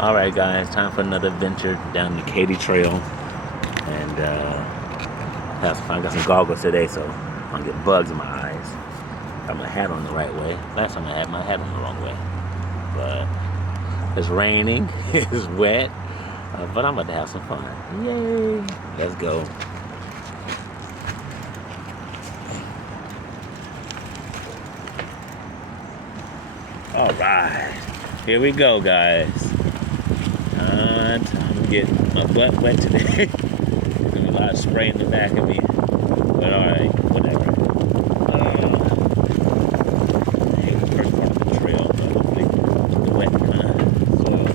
Alright guys, time for another adventure down the Katy Trail. And I got some goggles today, so I don't get bugs in my eyes. Got my hat on the right way. Last time I had my hat on the wrong way. But it's raining, it's wet, but I'm about to have some fun. Yay! Let's go. Alright, here we go guys. Time to get my butt wet today. There's gonna be a lot of spray in the back of me. But alright, whatever. I hate the first part of the trail, but hopefully the wet kind of soil.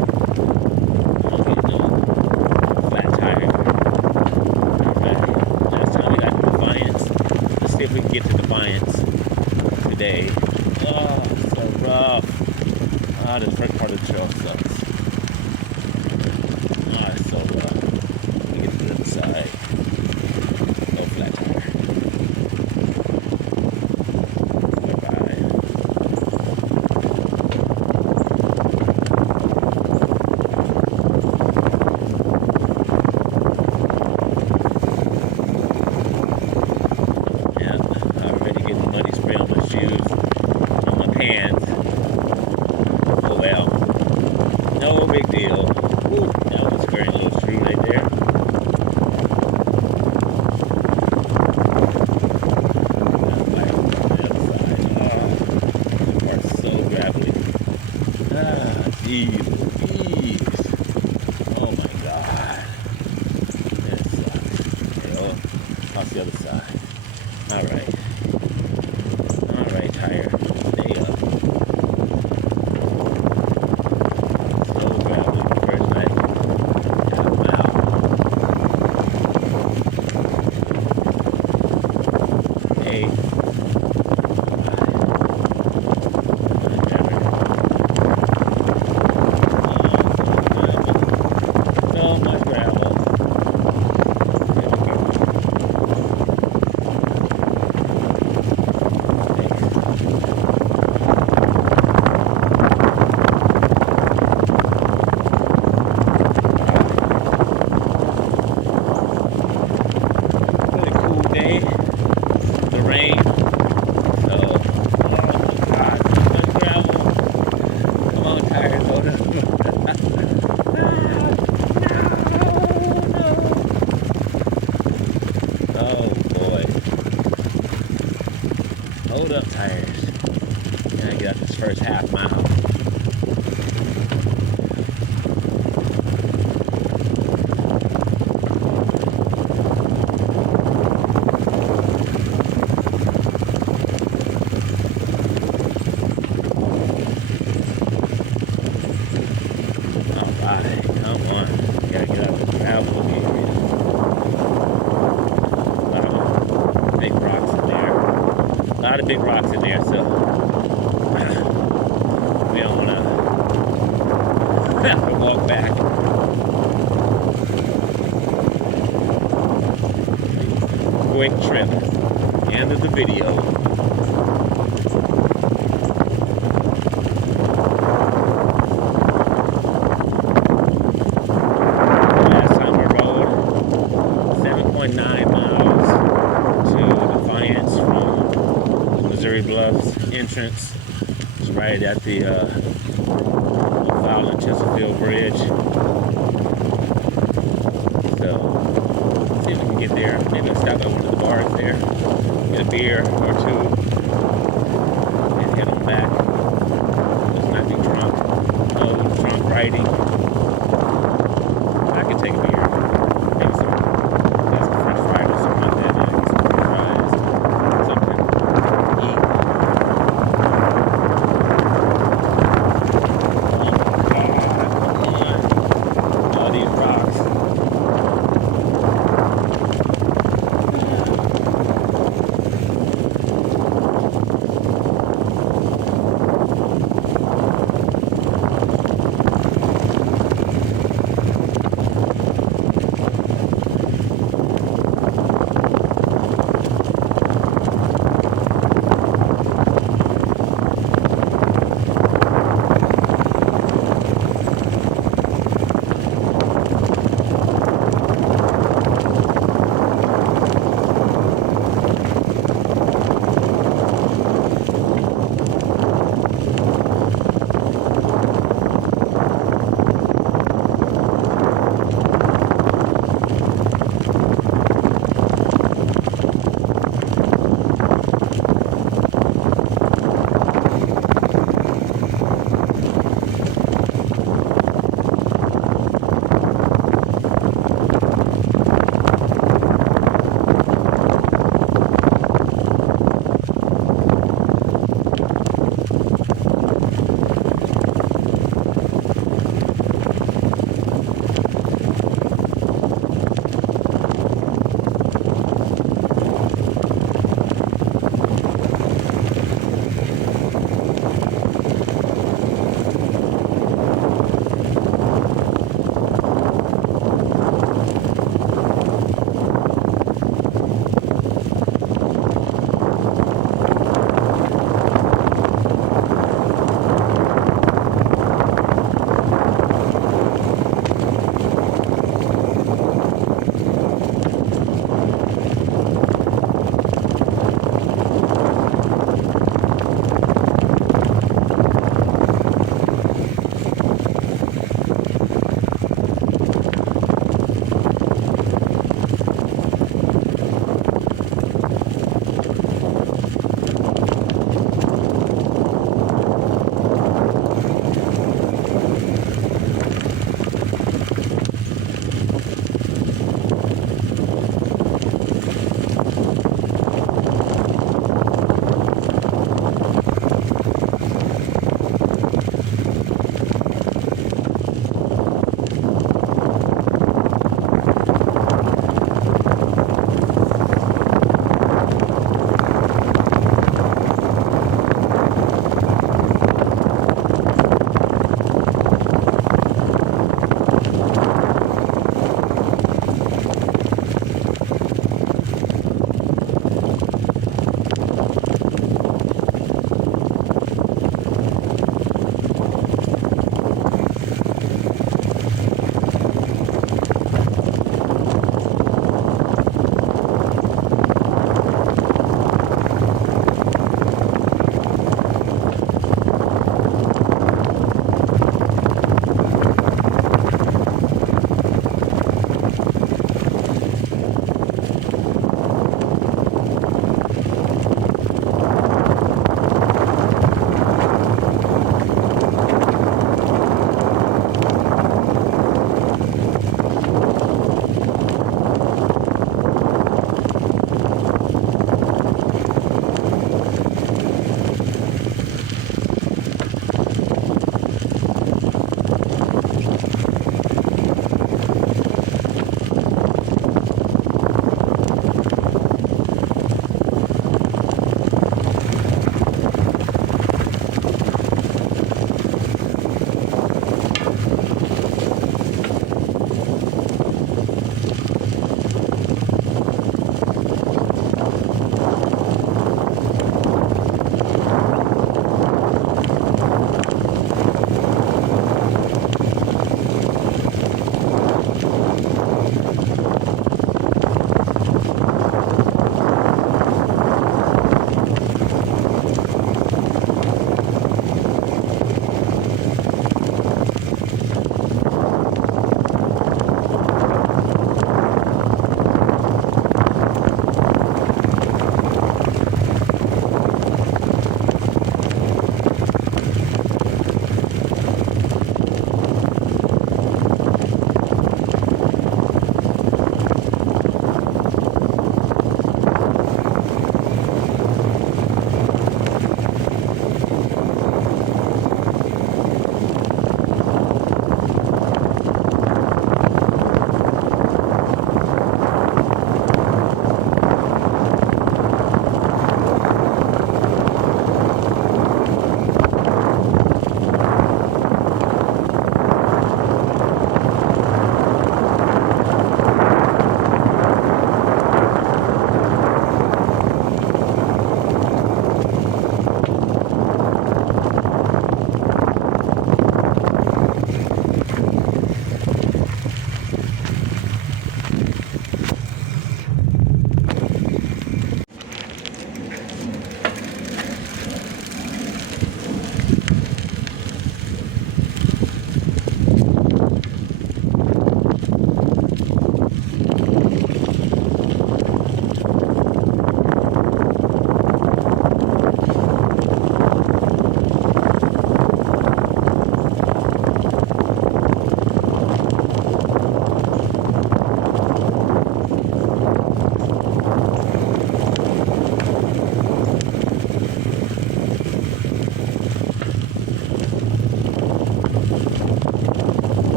I don't get no flat tire. Alright, last time we got to Defiance. Let's see if we can get to Defiance today. Oh, so rough. Ah, the first part of the trail sucks. Ah, it's so rough. Let me get to the other side. No flat tire. Bye-bye. Yeah, I'm already getting muddy spray on my shoes, on my pants. Oh well, no big deal. Woo. Now I'm just wearing a little shoe right there. This part's so gravelly. Ah, jeez. Oh my god. That sucks. Okay, oh, off the other side. Alright. Alright, tire. Stay up. So gravelly. First night. Hey. So much gravel. Really cool day. The rain. So, oh god, so much gravel. Come on, tires, hold up. Oh boy. Hold up, tires. Gotta get up this first half mile. Alright, come on. Gotta get out the gravel area. A lot of big rocks in there. A lot of big rocks in there, so we don't wanna have to walk back. Quick trip. End of the video. Last time we rode 7.9 miles to Defiance from the Missouri Bluffs entrance. It's right at the Fowler and Chesterfield Bridge. So, see if we can get there. Maybe I'll stop at one of the bars there, get a beer or two, and head on back. Let's not be drunk. No drunk riding. I can take a beer. Maybe some, got some french fries or something like that. Get some french fries, something to eat. Oh god, come on. All these rocks.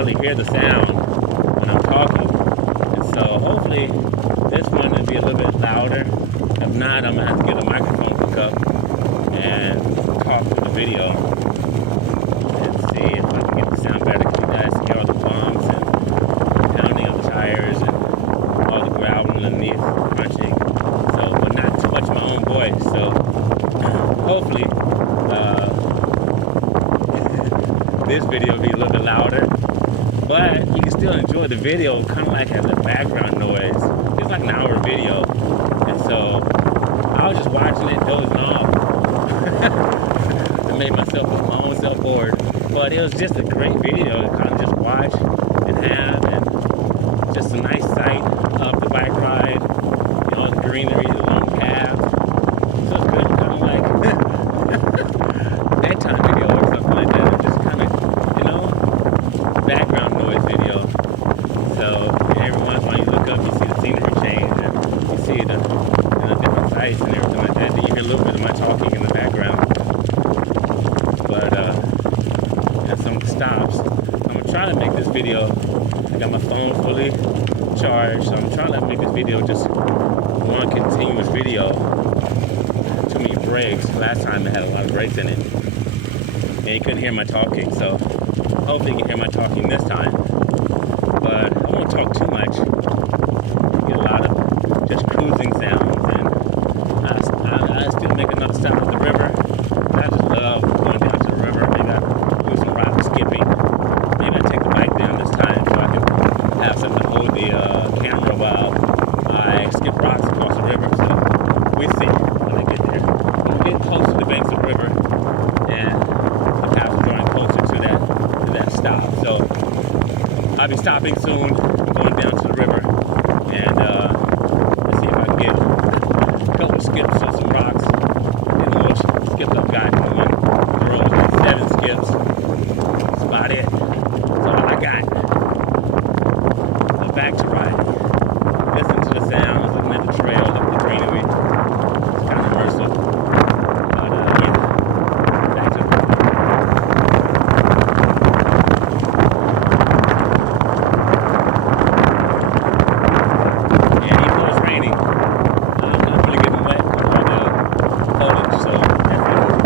barely hear the sound when I'm talking. And so hopefully this one will be a little bit louder. If not, I'm gonna have to get a microphone hookup and talk through the video and see if I can get the sound better. Because you guys hear all the bumps and pounding of the tires and all the gravel underneath crunching. So, but not too much my own voice. So hopefully this video will be a little bit louder. But you can still enjoy the video, kind of like as a background noise. It's like an hour video. And so I was just watching it, dozing off. I made my own self bored. But it was just a great video to kind of just watch and have, and just a nice sight of the bike ride, you know, the greenery, the long path. So it's good, kind of like bedtime video or something like that. It's just kind of, you know, background noise video. So every once in a while you look up, you see the scenery change, and you see the, you know, different sights and everything like that. Then you hear a little bit of my talking in the background. But some of the stops. I'm gonna try to make this video. I got my phone fully charged, so I'm trying to make this video just one continuous video. Too many breaks. Last time it had a lot of breaks in it, and you couldn't hear my talking. So hopefully you can hear my talking this time. But I won't talk too much. You get a lot of just cruising sounds, and I still make another stop at the river. I just love going down to the river. Maybe I do some rock skipping. Maybe I take the bike down this time so I can have something to hold the camera while I skip rocks across the river. So we see when I get there. I'm getting close to the banks of the river, and the paths are drawing closer to that stop. So I'll be stopping soon. I'm going down to the river, and let's see if I can get a couple of skips or some rocks. And a little skip up guy going. Throws like 7 skips. That's about it. That's all I got. So back to riding. Listen to the sounds, looking at the trail, looking at the greenery. It's kind of immersive. But yeah, back to the and even though it's raining, I'm not really getting wet with all the foliage, so definitely.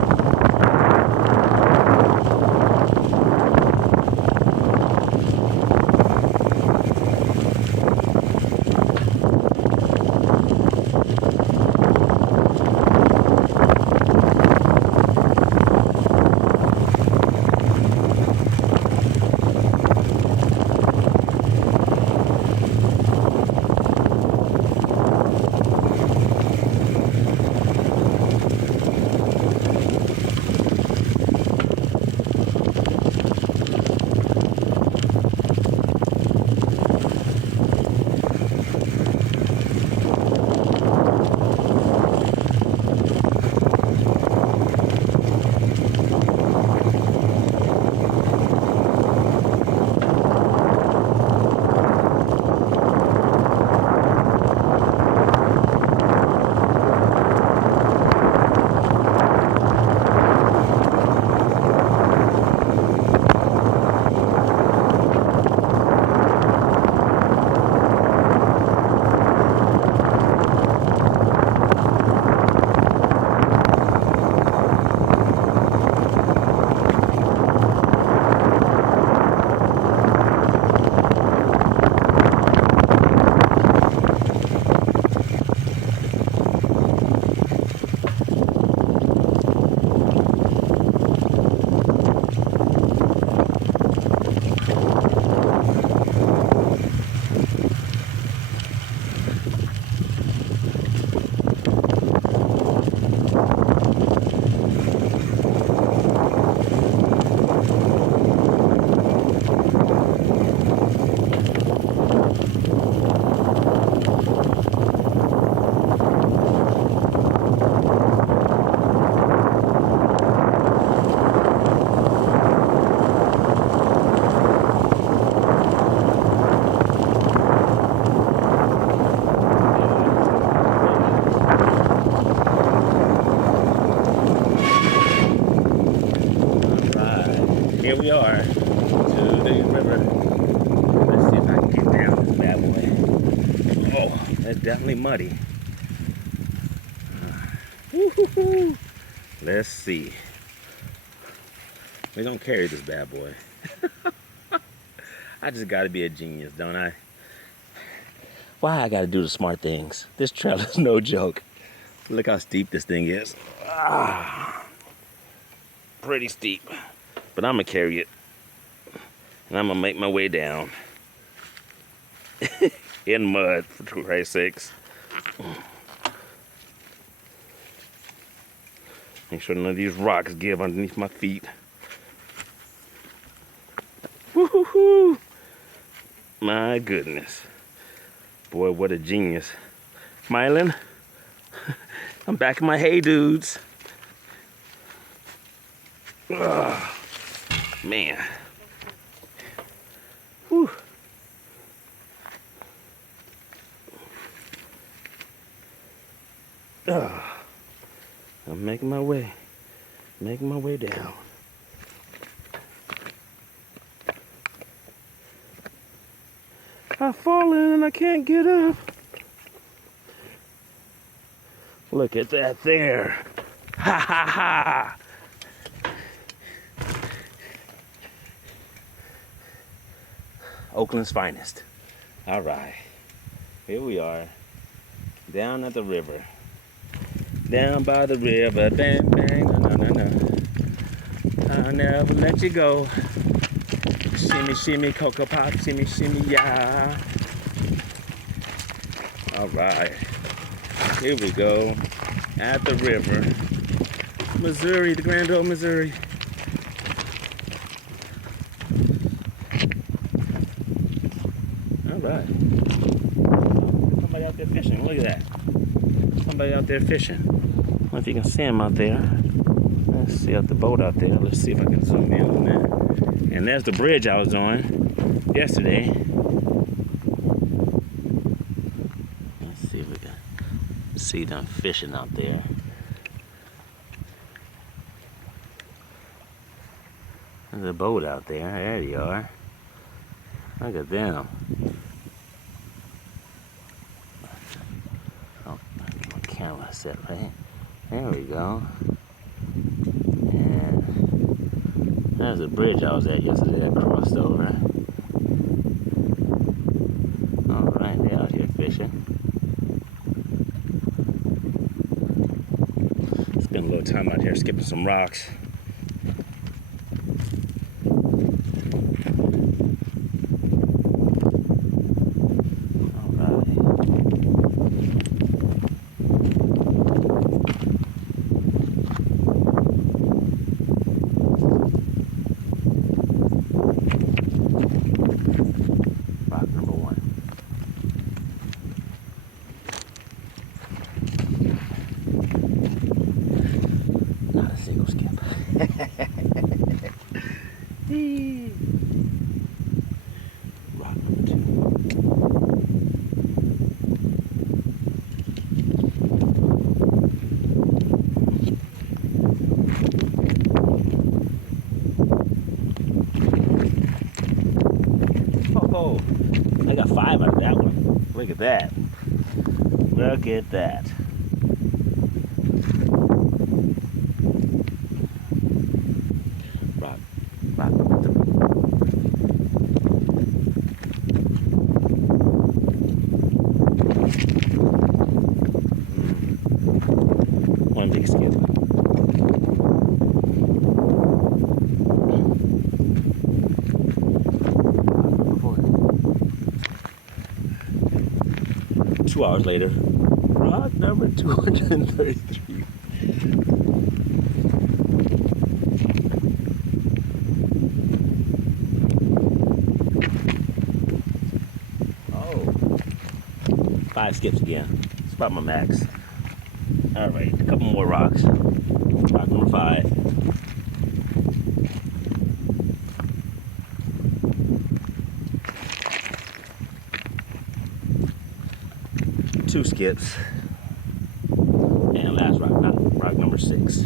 Here we are to the river. definitely muddy. Woo-hoo-hoo. Let's see. We're gonna carry this bad boy. I just gotta be a genius, don't I? Why I gotta do the smart things? This trail is no joke. Look how steep this thing is. Pretty steep. But I'm gonna carry it. And I'm gonna make my way down. In mud, for Christ's sakes. Make sure none of these rocks give underneath my feet. Woo-hoo-hoo! My goodness. Boy, what a genius. Smiling. I'm back in my hay dudes. Ugh. Man. Whew. Ugh. I'm making my way down. I've fallen and I can't get up. Look at that there. Ha ha ha. Oakland's finest. All right. Here we are. Down at the river. Down by the river. Bang, bang, no, no, no, no. I'll never let you go. Shimmy, shimmy, cocoa pop, shimmy, shimmy, yeah. All right. Here we go. At the river. Missouri, the grand old Missouri. All right. Somebody out there fishing. Look at that. Somebody out there fishing. I don't know if you can see him out there. Let's see out the boat out there. Let's see if I can zoom in on that. And there's the bridge I was on yesterday. Let's see if we can see them fishing out there. There's a boat out there. There you are. Look at them. Oh, my camera set right. There we go. And there's a bridge I was at yesterday that crossed over. All right, they're out here fishing. Spend a little time out here skipping some rocks. Oh, I got 5 out of that one. Look at that. Look at that. Rock. One big skip. Two hours later, rock number 233. Oh, 5 skips again. It's about my max. All right, a couple more rocks. Rock number 5. Two skips, and last rock number 6.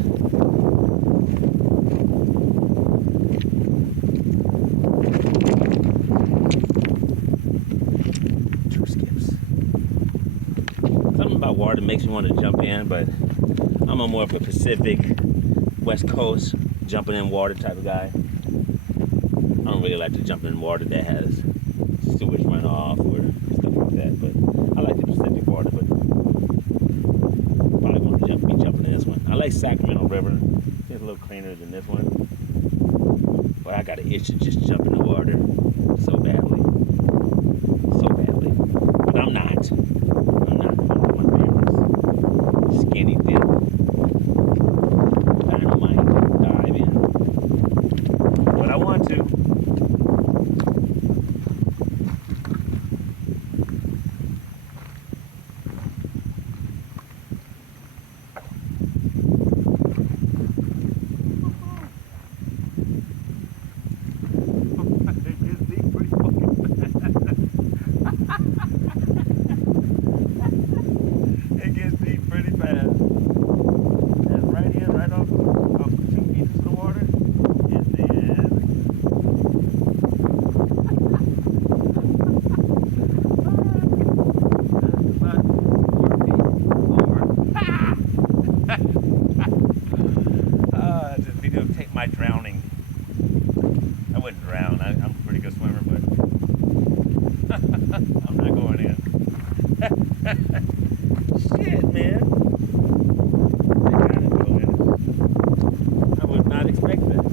2 skips. makes me want to jump in, but I'm a more of a Pacific, West Coast, jumping in water type of guy. I don't really like to jump in water that has sewage runoff or stuff like that, but I like the Pacific water, but probably want to be jumping in this one. I like Sacramento River. It's a little cleaner than this one, but I got an itch to just jump in the water so badly, but I'm not one of my favorites. Skinny dip, dynamite, dive in, but I want to. My drowning. I wouldn't drown. I'm a pretty good swimmer, but I'm not going in. Shit, man. I gotta go in. I would not expect that.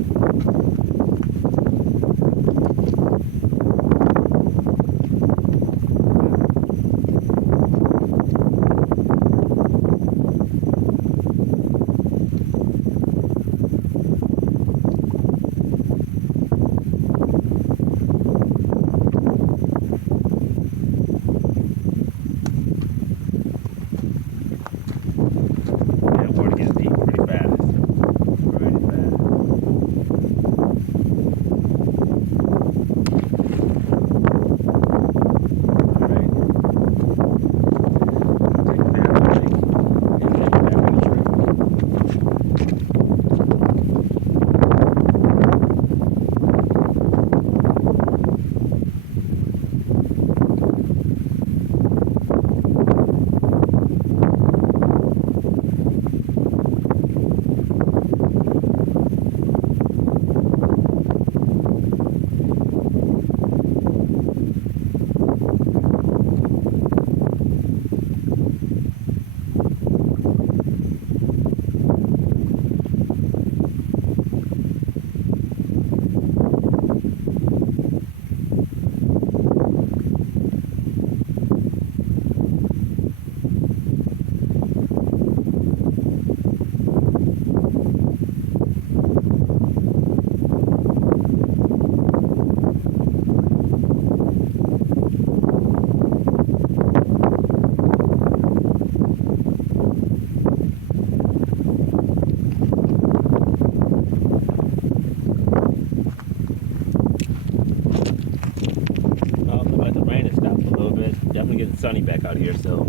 Sunny back out here, so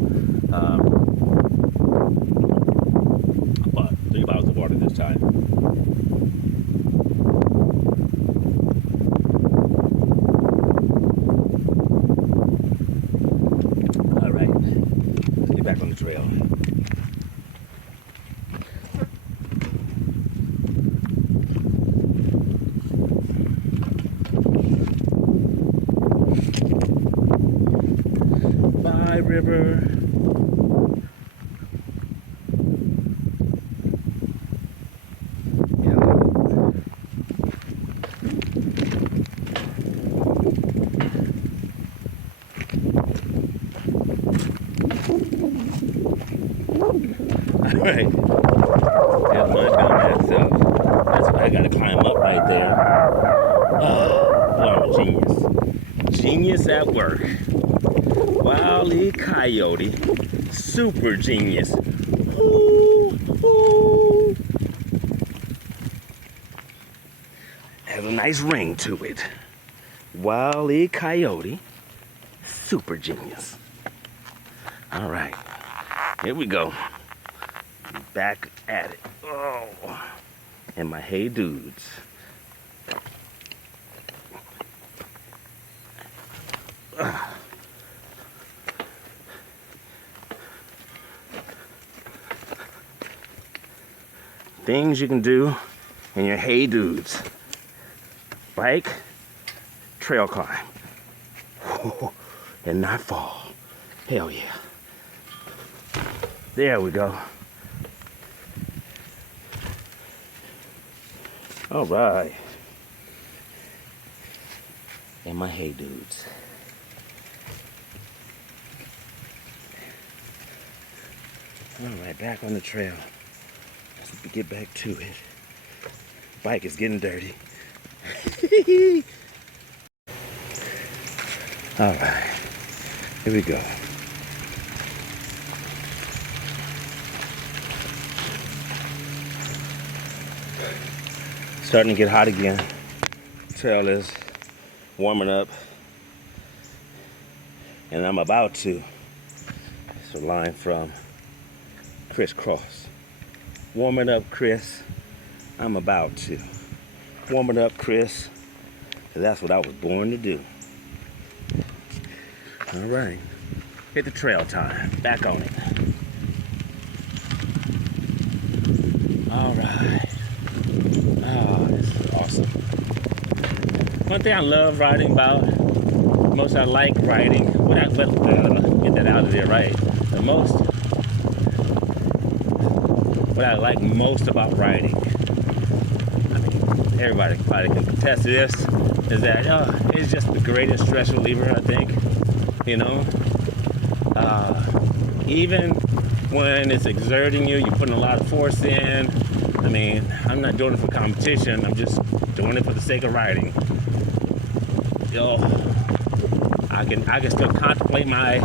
about 3 bottles of water this time. All right, let's get back on the trail. River. Alright. There's my dumbass self. That's why I gotta climb up right there. Oh, genius. Genius at work. Wile E. Coyote, super genius. Ooh, ooh. Has a nice ring to it. Wile E. Coyote, super genius. All right, here we go. Back at it. Oh, and my hey dudes. Things you can do in your hey dudes. Bike, trail climb, and not fall. Hell yeah. There we go. All right. And my hey dudes. All right, back on the trail. Let's get back to it. Bike is getting dirty. All right, here we go. Starting to get hot again. Trail is warming up, and I'm about to. It's a line from Crisscross. Warming up, Chris. I'm about to. Warming up, Chris. That's what I was born to do. All right. Hit the trail time. Back on it. All right. Oh, this is awesome. One thing I love riding about, most I like riding, let me get that out of there, right? What I like most about riding, I mean, everybody probably can attest to this, is that it's just the greatest stress reliever, I think. You know, even when it's exerting you, you're putting a lot of force in. I mean, I'm not doing it for competition. I'm just doing it for the sake of riding. Yo, I can still contemplate my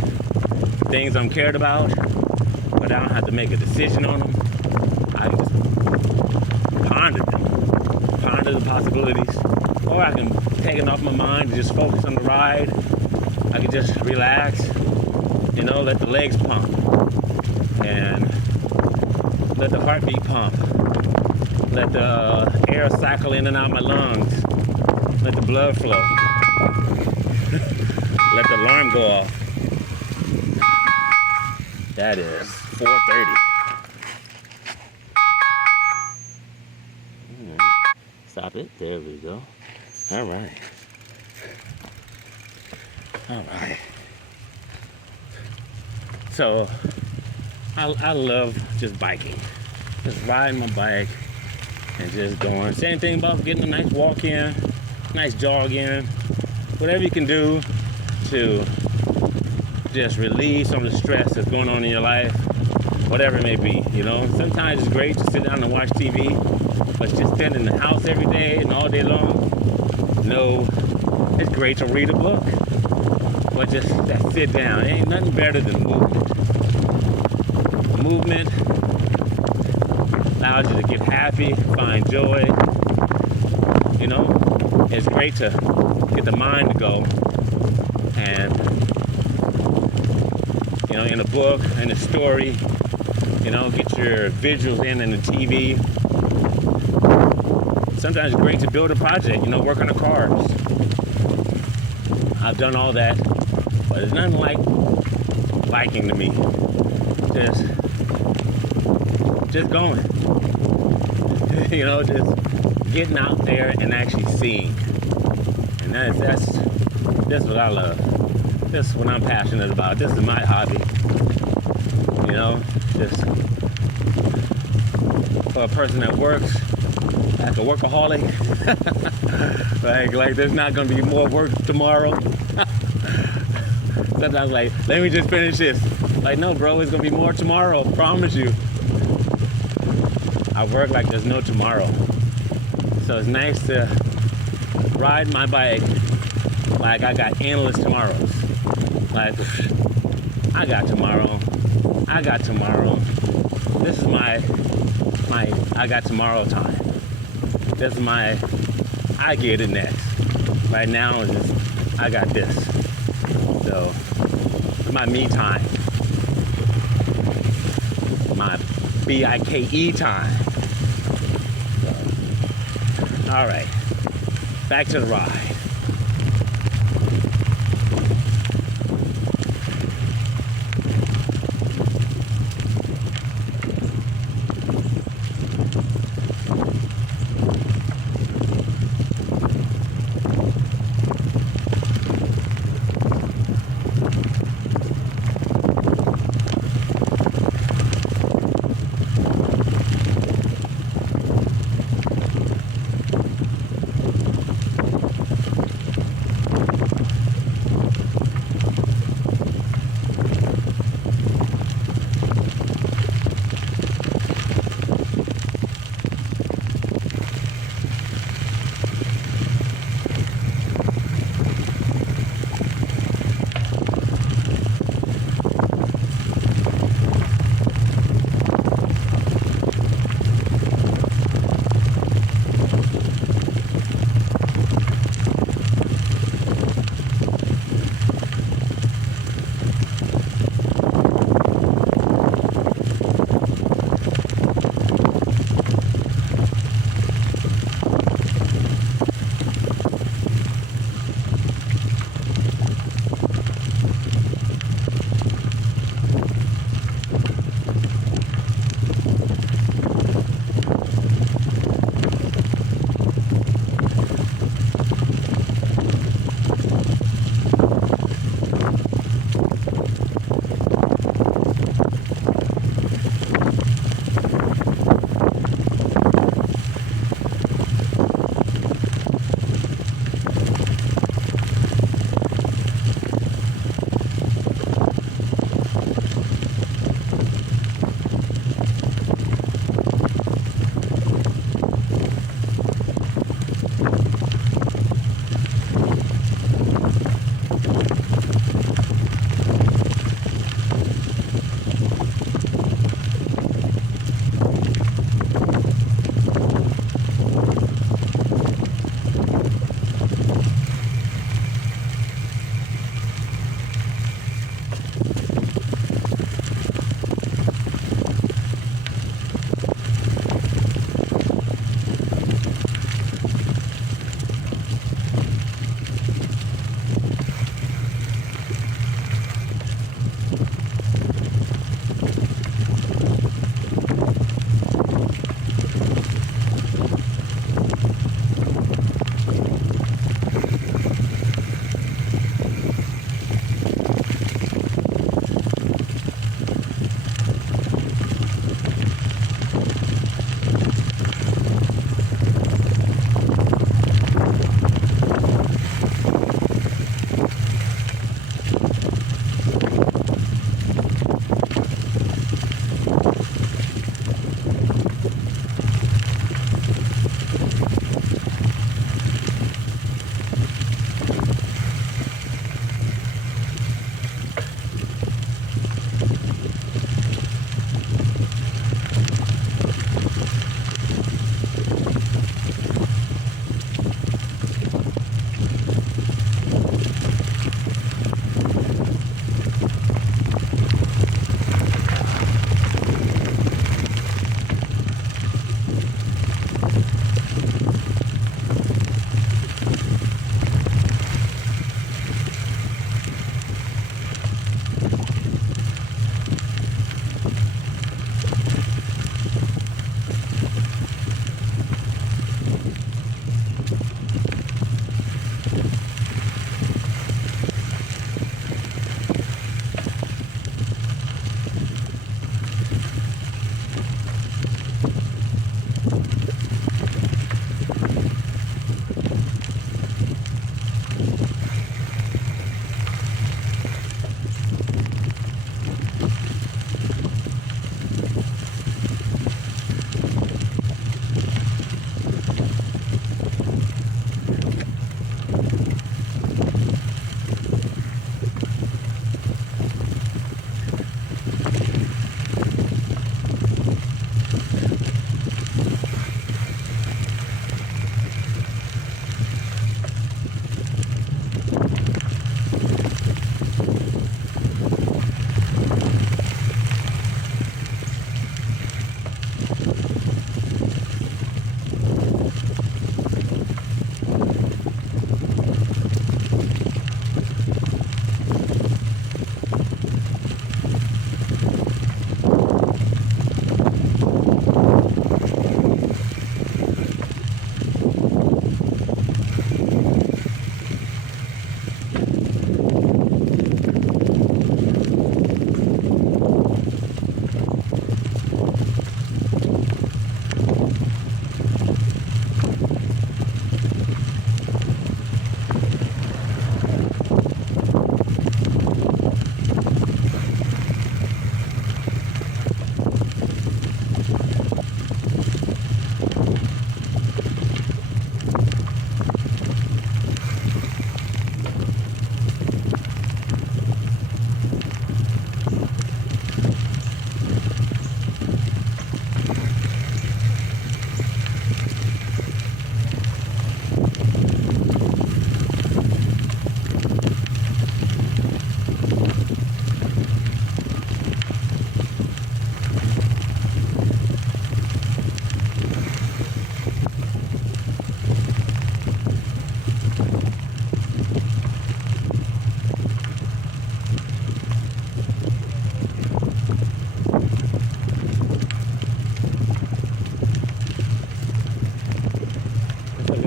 things I'm cared about, but I don't have to make a decision on them. I can just ponder the possibilities, or I can take it off my mind and just focus on the ride. I can just relax, you know, let the legs pump and let the heartbeat pump. Let the air cycle in and out of my lungs. Let the blood flow. Let the alarm go off. That is 4:30. Stop it. There we go. All right. All right. So, I love just biking. Just riding my bike and just going. Same thing about getting a nice walk in, nice jog in. Whatever you can do to just relieve some of the stress that's going on in your life, whatever it may be, you know. Sometimes it's great to sit down and watch TV, but just sitting in the house every day and all day long, no, it's great to read a book, but just sit down. Ain't nothing better than movement. Movement allows you to get happy, find joy, you know. It's great to get the mind to go and, you know, in a book, in a story, you know, get your visuals in the TV. Sometimes it's great to build a project, you know, work on the cars. I've done all that, but it's nothing like biking to me. Just going. You know, just getting out there and actually seeing. And that's what I love. This is what I'm passionate about. This is my hobby. You know, just for a person that works, like a workaholic. like there's not gonna be more work tomorrow. Sometimes like, let me just finish this. Like, no, bro, it's gonna be more tomorrow. Promise you. I work like there's no tomorrow. So it's nice to ride my bike like I got endless tomorrows. Like, I got tomorrow. I got tomorrow. This is my I got tomorrow time. This is my I get it next. Right now is just I got this. So my me time. My BIKE time. All right, back to the ride.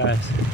drives.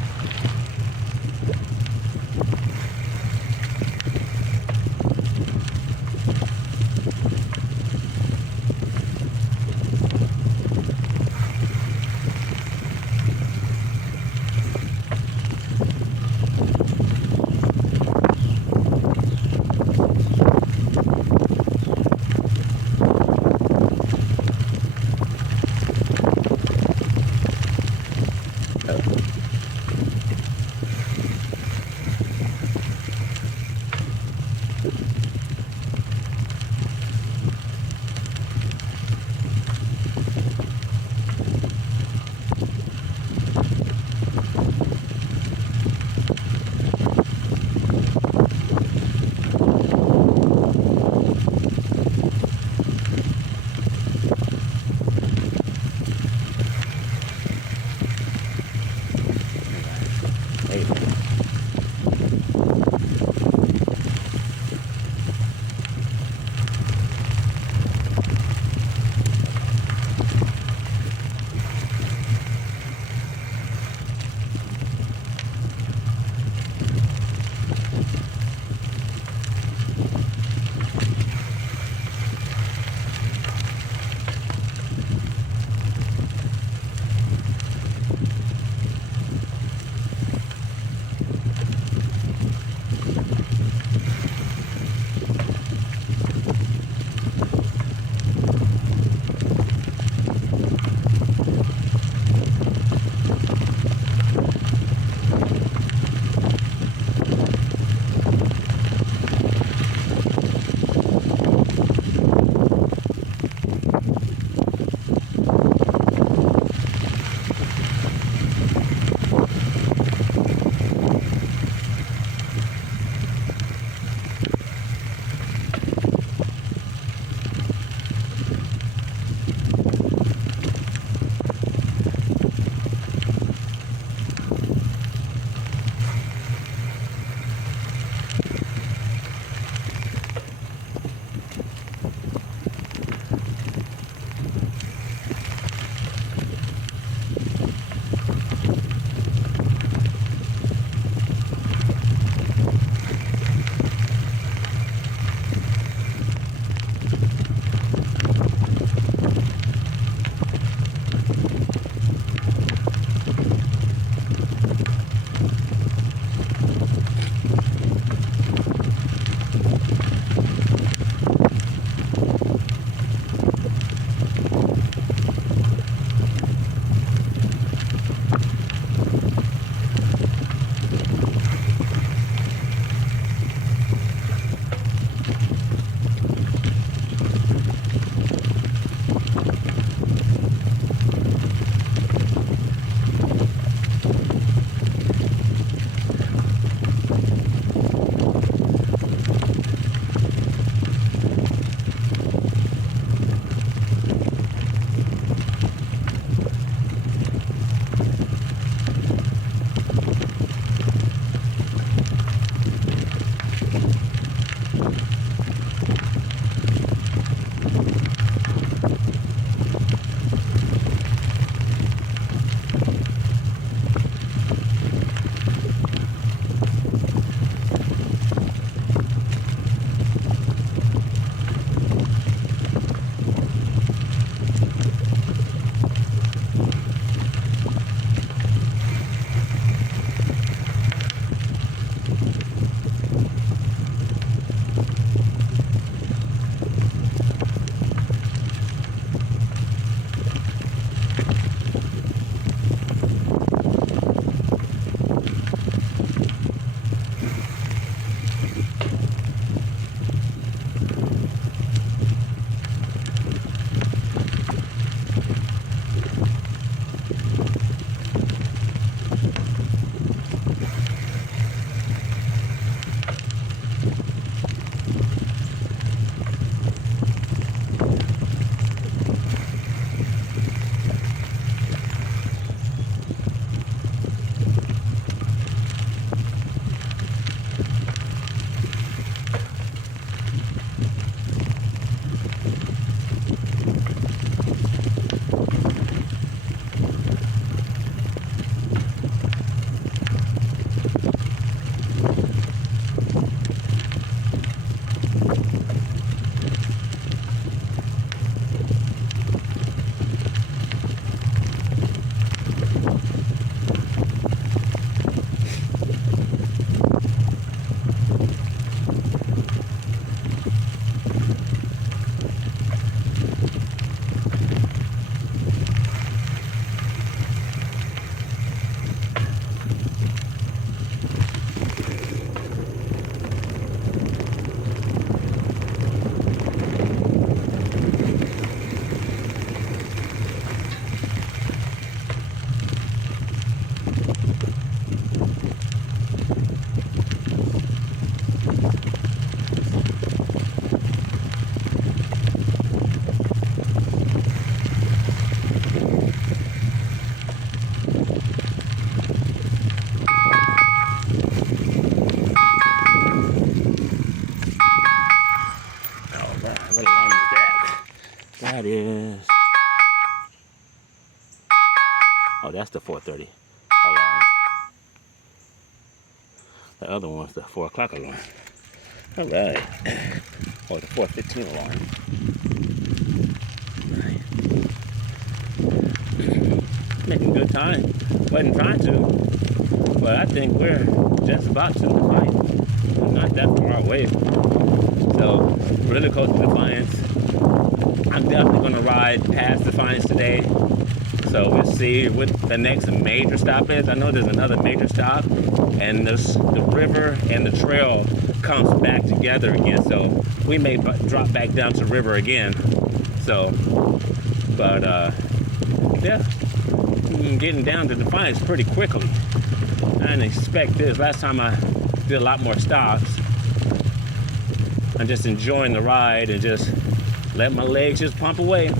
that's the 4:30 alarm. The other one's the 4 o'clock alarm. All right. Or the 4:15 alarm. Right. Making good time. Wasn't trying to, but I think we're just about to Defiance. We're not that far away. So, really close to Defiance. I'm definitely going to ride past Defiance today. So we'll see what the next major stop is. I know there's another major stop, and the river and the trail comes back together again. So we may drop back down to the river again. So, but yeah, I'm getting down to Defiance pretty quickly. I didn't expect this. Last time I did a lot more stops. I'm just enjoying the ride and just let my legs just pump away.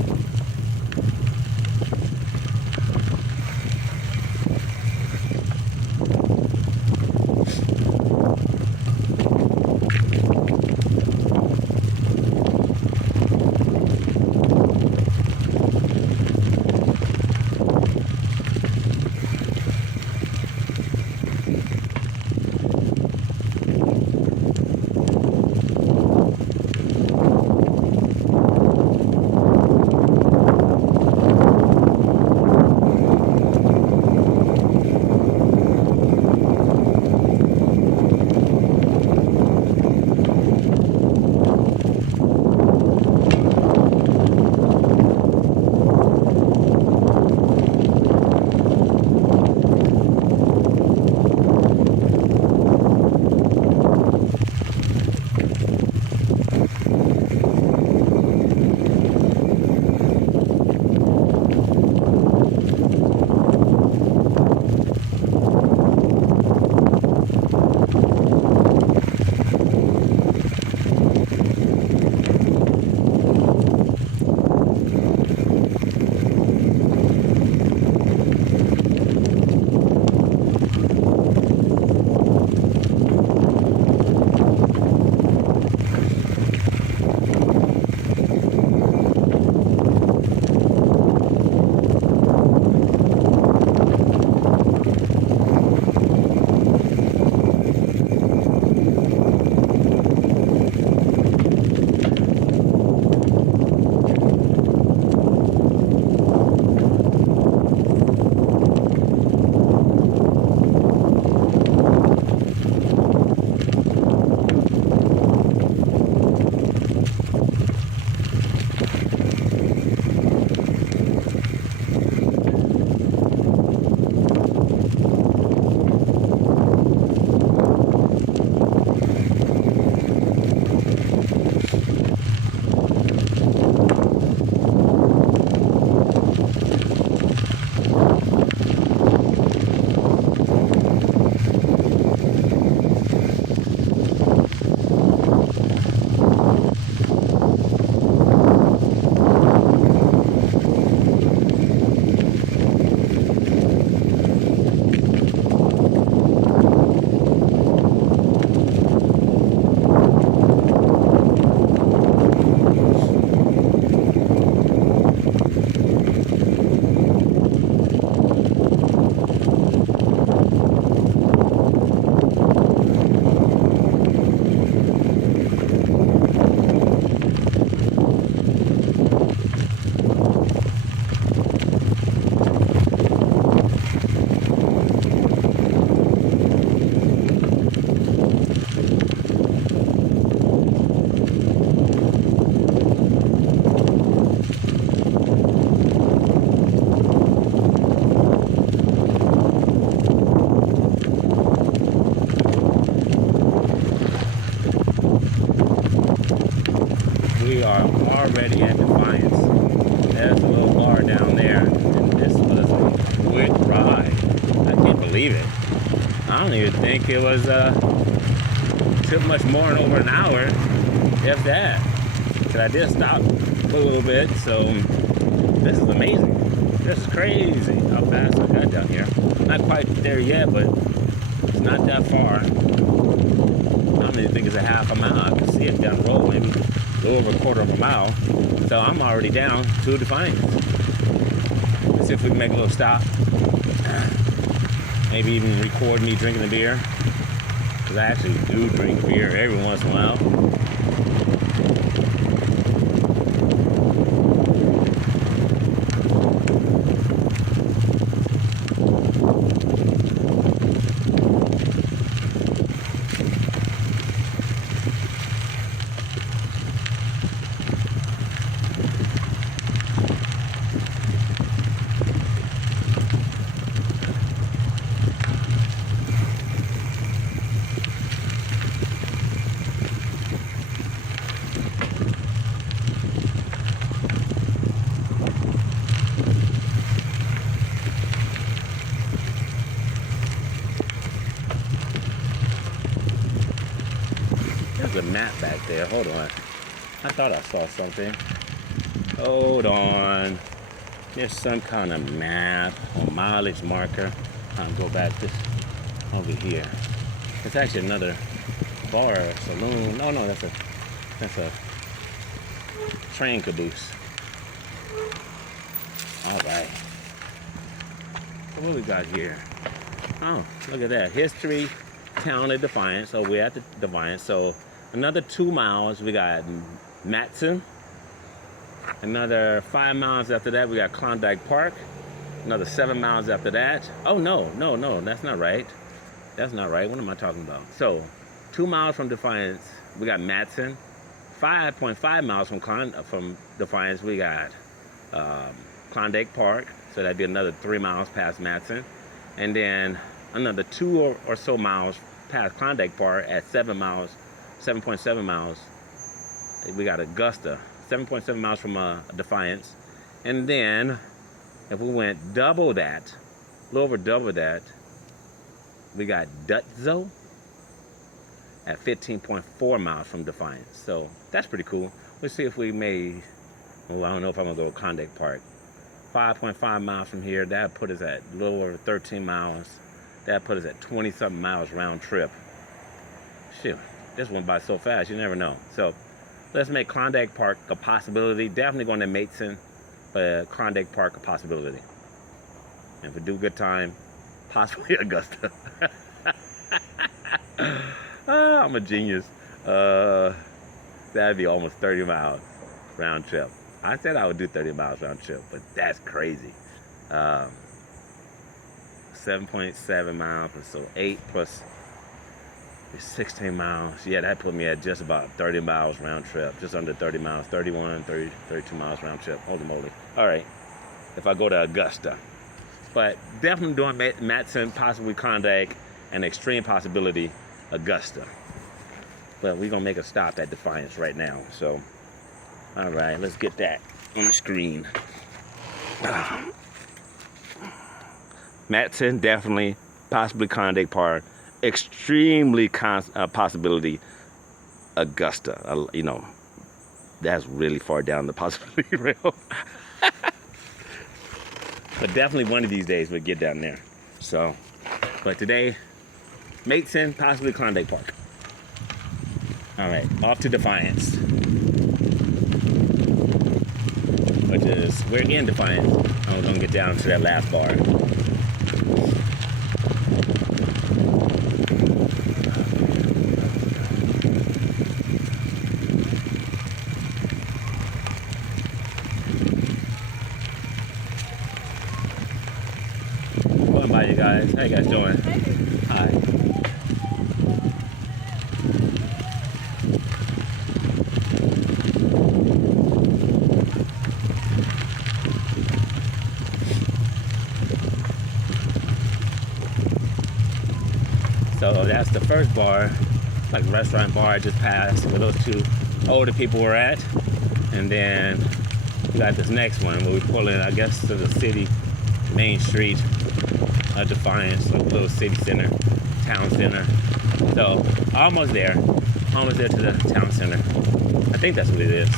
already at Defiance. There's a little bar down there, and this was a quick ride. I can't believe it. I don't even think it was took much more than over an hour, if that. Because I did stop a little bit, so this is amazing. This is crazy how fast I got down here. Not quite there yet, but it's not that far. I don't even think it's a half a mile. I can see it down the road, maybe a little over a quarter of a mile. So I'm already down to Defiance. Let's see if we can make a little stop. Maybe even record me drinking the beer. Because I actually do drink beer every once in a while. There's a map back there. Hold on. I thought I saw something. Hold on. There's some kind of map or mileage marker. I'll go back this over here. It's actually another bar or saloon. No, that's a train caboose. All right. So what we got here? Oh, look at that. History, town of Defiance. So we're at the Defiance. So another 2 miles, we got Matson. Another 5 miles after that, we got Klondike Park. Another 7 miles after that. Oh, no, that's not right. That's not right. What am I talking about? So 2 miles from Defiance, we got Matson. 5.5 miles from Defiance, we got Klondike Park. So that'd be another 3 miles past Matson. And then another 2 or so miles past Klondike Park at 7.7 miles, we got Augusta. 7.7 miles from Defiance. And then if we went double that, a little over double that, we got Dutzo at 15.4 miles from Defiance. So that's pretty cool. Let's see if we made, well, I don't know if I'm gonna go to Klondike Park. 5.5 miles from here, that put us at a little over 13 miles. That put us at 20-something miles round trip. Shoot, this went by so fast, you never know. So let's make Klondike Park a possibility. Definitely going to Matson, but Klondike Park a possibility. And if we do good time, possibly Augusta. I'm a genius. That'd be almost 30 miles round trip. I said I would do 30 miles round trip, but that's crazy. 7.7 miles, so 8 plus 16 miles. Yeah, that put me at just about 30 miles round trip. Just under 30 miles, 31, 30, 32 miles round trip. Holy moly. All right, if I go to Augusta. But definitely doing Matson, possibly Klondike, and extreme possibility, Augusta. But we're gonna make a stop at Defiance right now. So, all right, let's get that on the screen. Matson, definitely, possibly Klondike Park. Extremely possibility Augusta. You know, that's really far down the possibility rail. But definitely one of these days we'll get down there. So, but today, Matson, possibly Klondike Park. All right, off to Defiance. Which is, we're in Defiance. I'm gonna get down to that last bar. Hi, you guys. How you guys doing? Hi. So that's the first bar, like restaurant bar I just passed, where those two older people were at. And then we got this next one where we pull in, I guess, to the city main street. Defiance, like a little city center, town center. So almost there to the town center. I think that's what it is.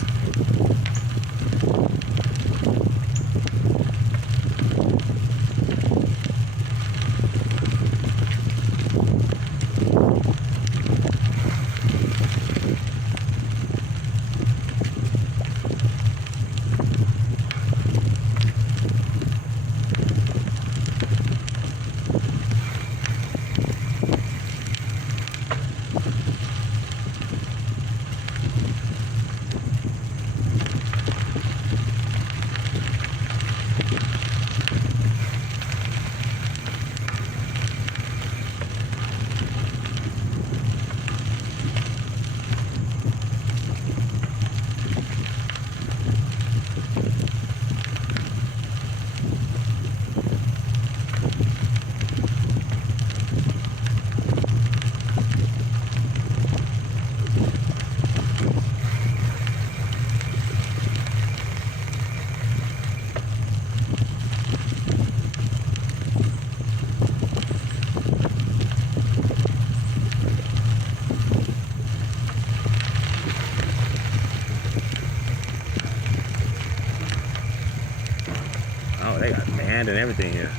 band and everything here.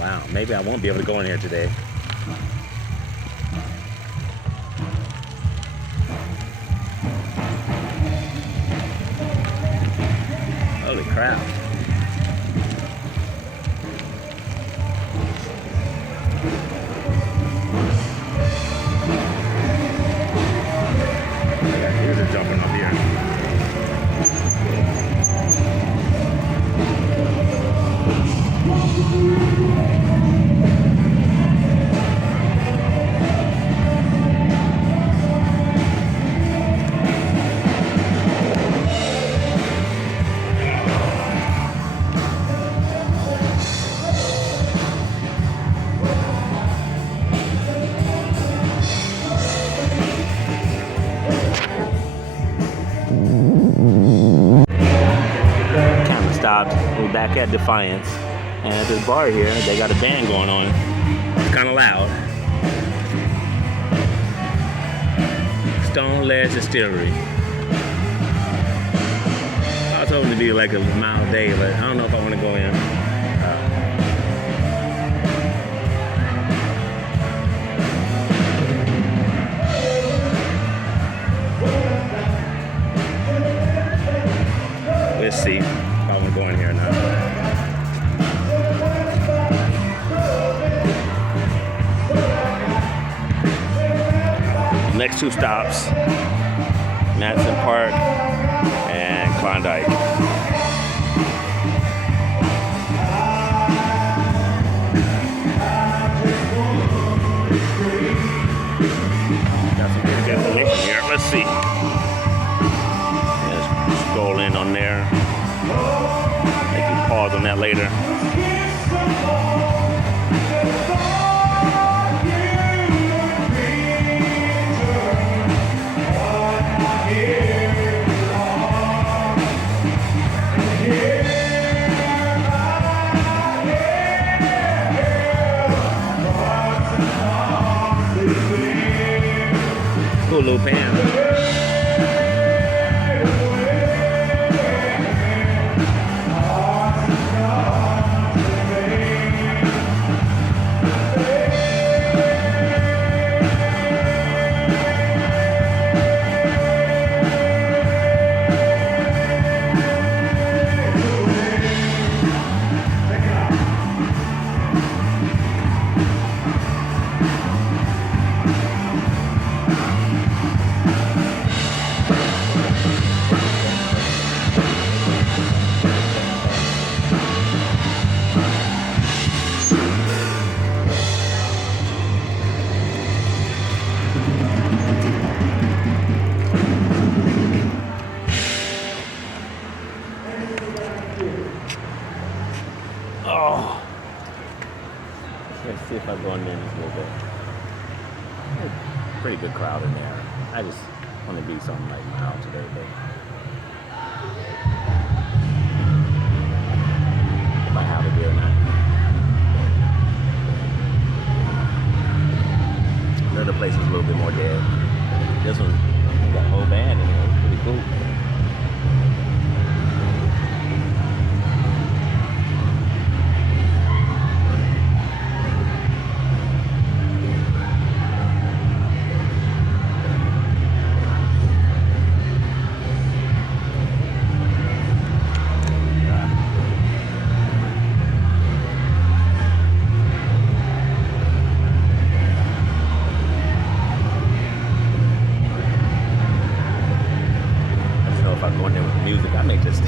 Wow, maybe I won't be able to go in here today. Holy crap. Here's a jumping up here. Stopped. We're back at Defiance, and at this bar here, they got a band going on. It's kind of loud. Stone Ledge Distillery. I was hoping to be like a mild day, but I don't know if I want to go in. Let's see. I want to go in here now. Next two stops, Madison Park and Klondike. Got some good definition here. Let's see. Let's scroll in on there. They can pause on that later. Cool little band. Oh, let's see if I go in there just a little bit. Pretty good crowd in there. I just want to be something like mild today, but if I have a beer or not. Another place is a little bit more dead. This one got a whole band in here. It's pretty cool. Music, I may just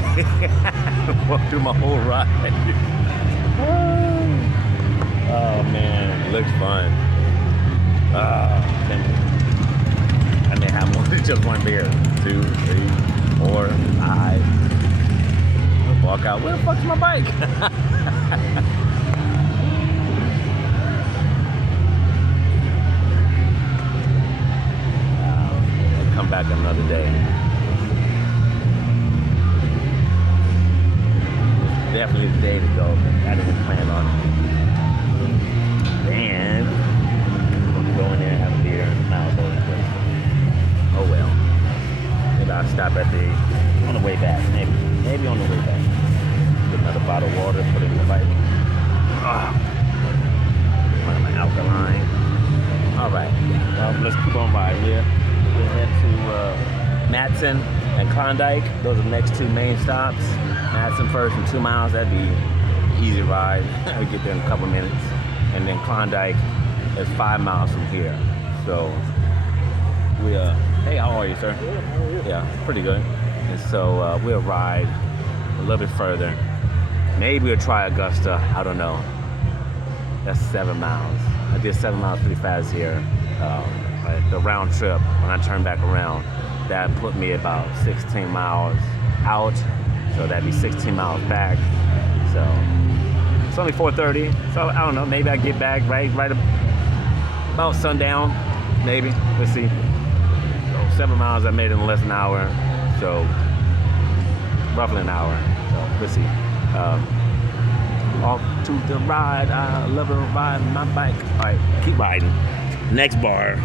walk through my whole ride. Oh man, it looks fun. I may have more than just one beer. 2, 3, 4, 5. Walk out. Where the fuck's my bike? I'll come back another day. Definitely the day to go. I didn't plan on it. And we'll go in there and have a beer and miles over the place. Oh well. Maybe I'll stop at on the way back. Maybe on the way back. Get another bottle of water. let's keep on riding. We'll head to Madison and Klondike. Those are the next two main stops. Madison first and 2 miles. That'd be an easy ride. We get there in a couple minutes. And then Klondike is 5 miles from here. So we hey, how are you, sir? Good, how are you? Yeah, pretty good. And so we'll ride a little bit further. Maybe we'll try Augusta. I don't know. That's 7 miles. I did 7 miles pretty fast here. The round trip, when I turned back around, that put me about 16 miles out. So that'd be 16 miles back. So it's only 4:30. So I don't know. Maybe I get back right about sundown. Maybe. We'll see. So 7 miles I made in less than an hour. So roughly an hour. So we'll see. Off to the ride. I love to ride my bike. All right, keep riding. Next bar.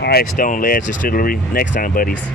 All right, Stone Ledge Distillery. Next time, buddies.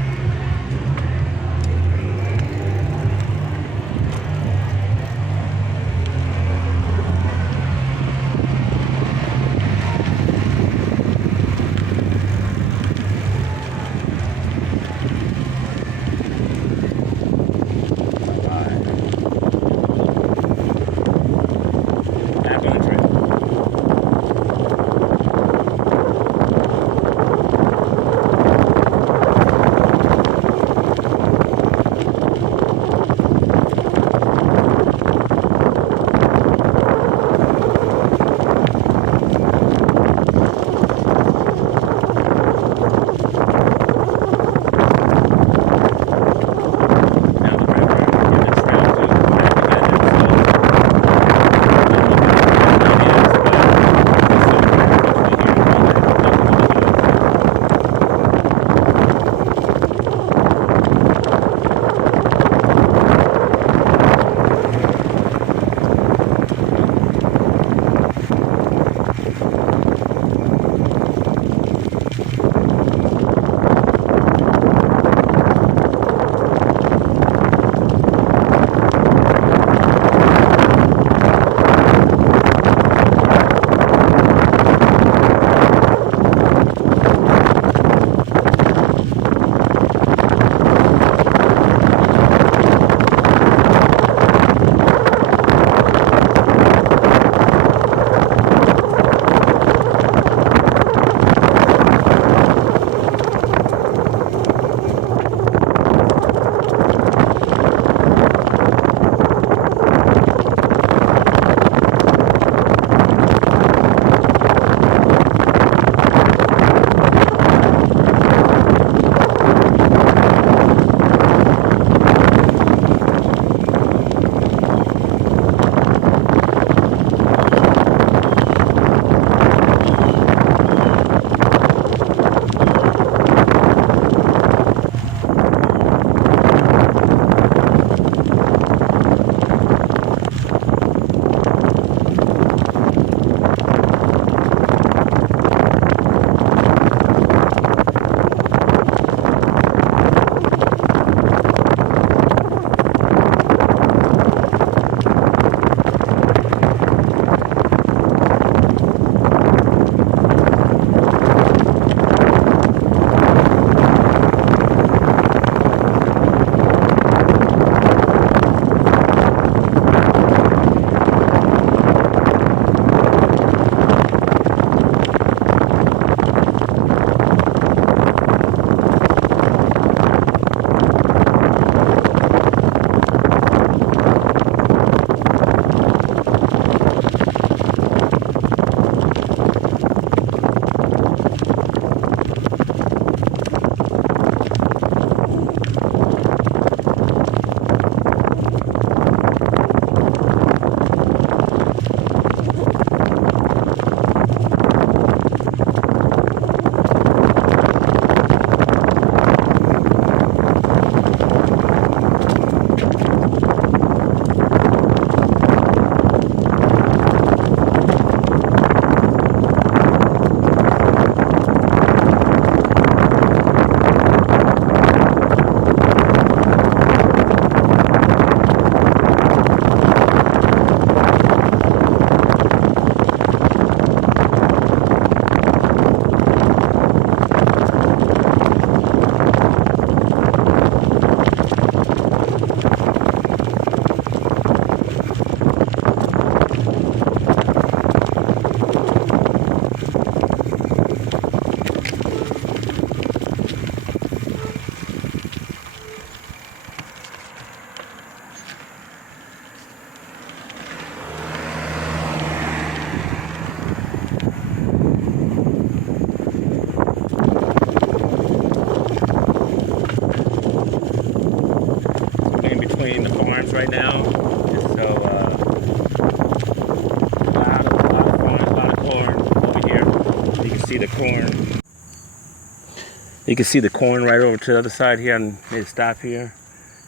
You can see the corn right over to the other side here. I made a stop here.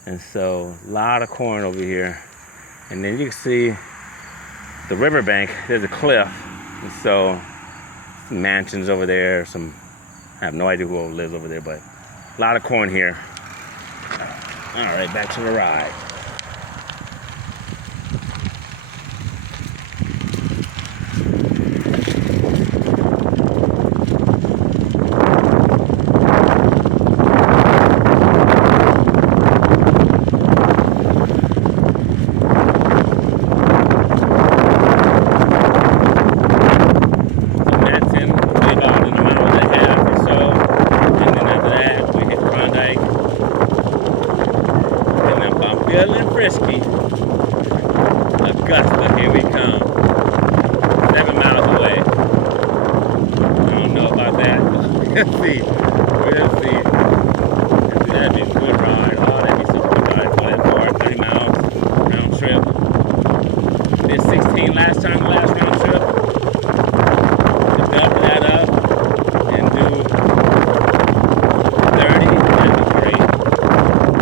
And so a lot of corn over here. And then you can see the riverbank. There's a cliff. And so some mansions over there. I have no idea who lives over there, but a lot of corn here. All right, back to the ride. Feeling frisky. Augusta, here we come. 7 miles away. I don't know about that. Let's see. We'll see. That'd be a good ride. Oh, that'd be such a good ride for that far. 30 miles round trip. Did 16 last time, the last round trip. Just double that up and do 30. That'd be great.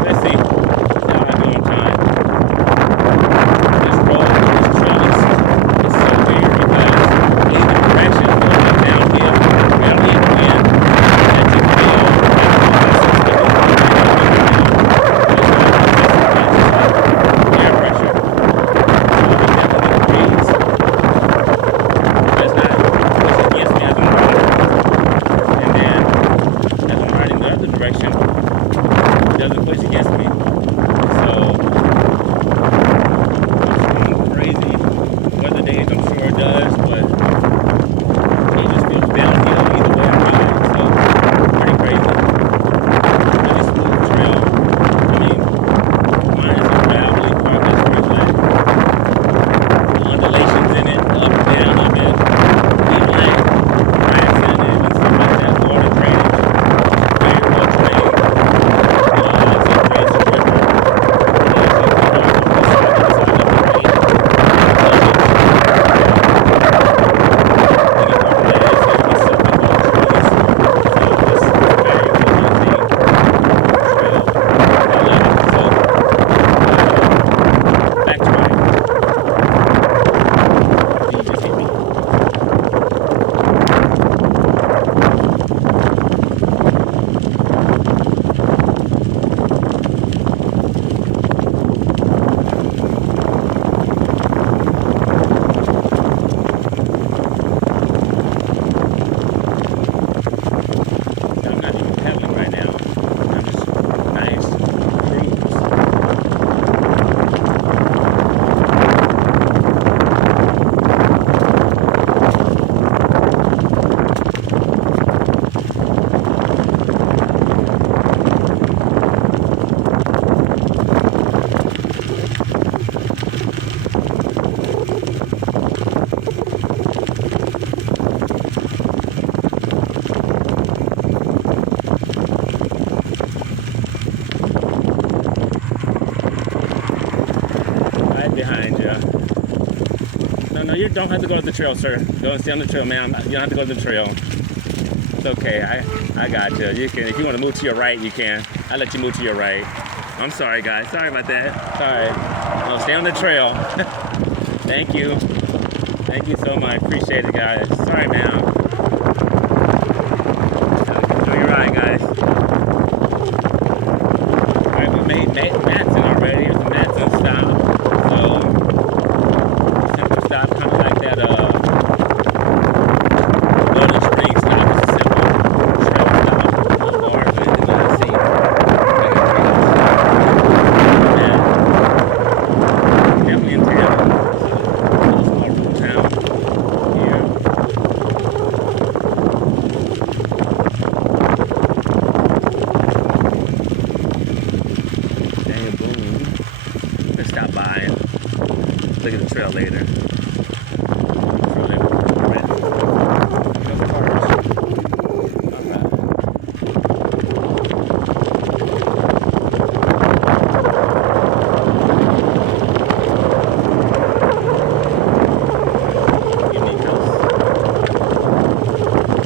Let's see. Doesn't push against me, so it's crazy weather days. I'm sure it does, but it just feels downhill either way I'm riding, so pretty crazy. Really smooth trail. I mean, mine is a gravelly part that's pretty flat. Undulations in it, up and down a bit, even like grass in it and stuff like that, water drainage, very well drained. Behind you. No, you don't have to go to the trail, sir. Don't stay on the trail, ma'am. You don't have to go to the trail. It's okay. I got you. You can, if you want to move to your right, you can. I'll let you move to your right. I'm sorry, guys. Sorry about that. Sorry. No, stay on the trail. Thank you. Thank you so much. Appreciate it, guys. Sorry, ma'am. Enjoy your ride, guys. All right, we made Matson already. Here's the Matson stop. So, simple stop, kind of like that, Golden Spring stop. It's a simple trail stop. No bars, anything that I see. Definitely in town. It's a little small rural town here. Dang, boom. Let's stop by and look at the trail later. Unique house.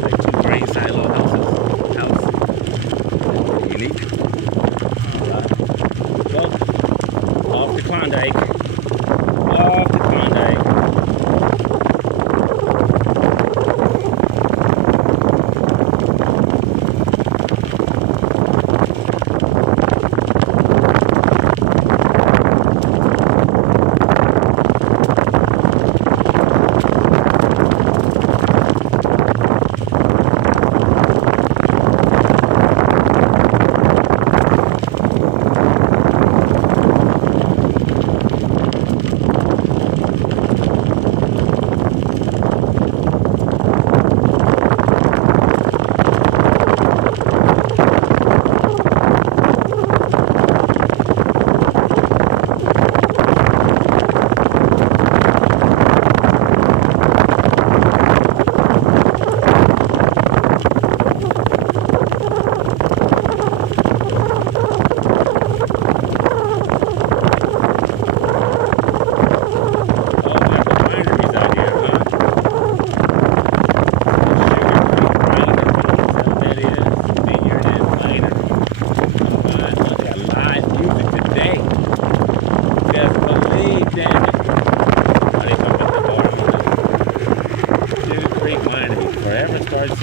Like 2 grain silo houses.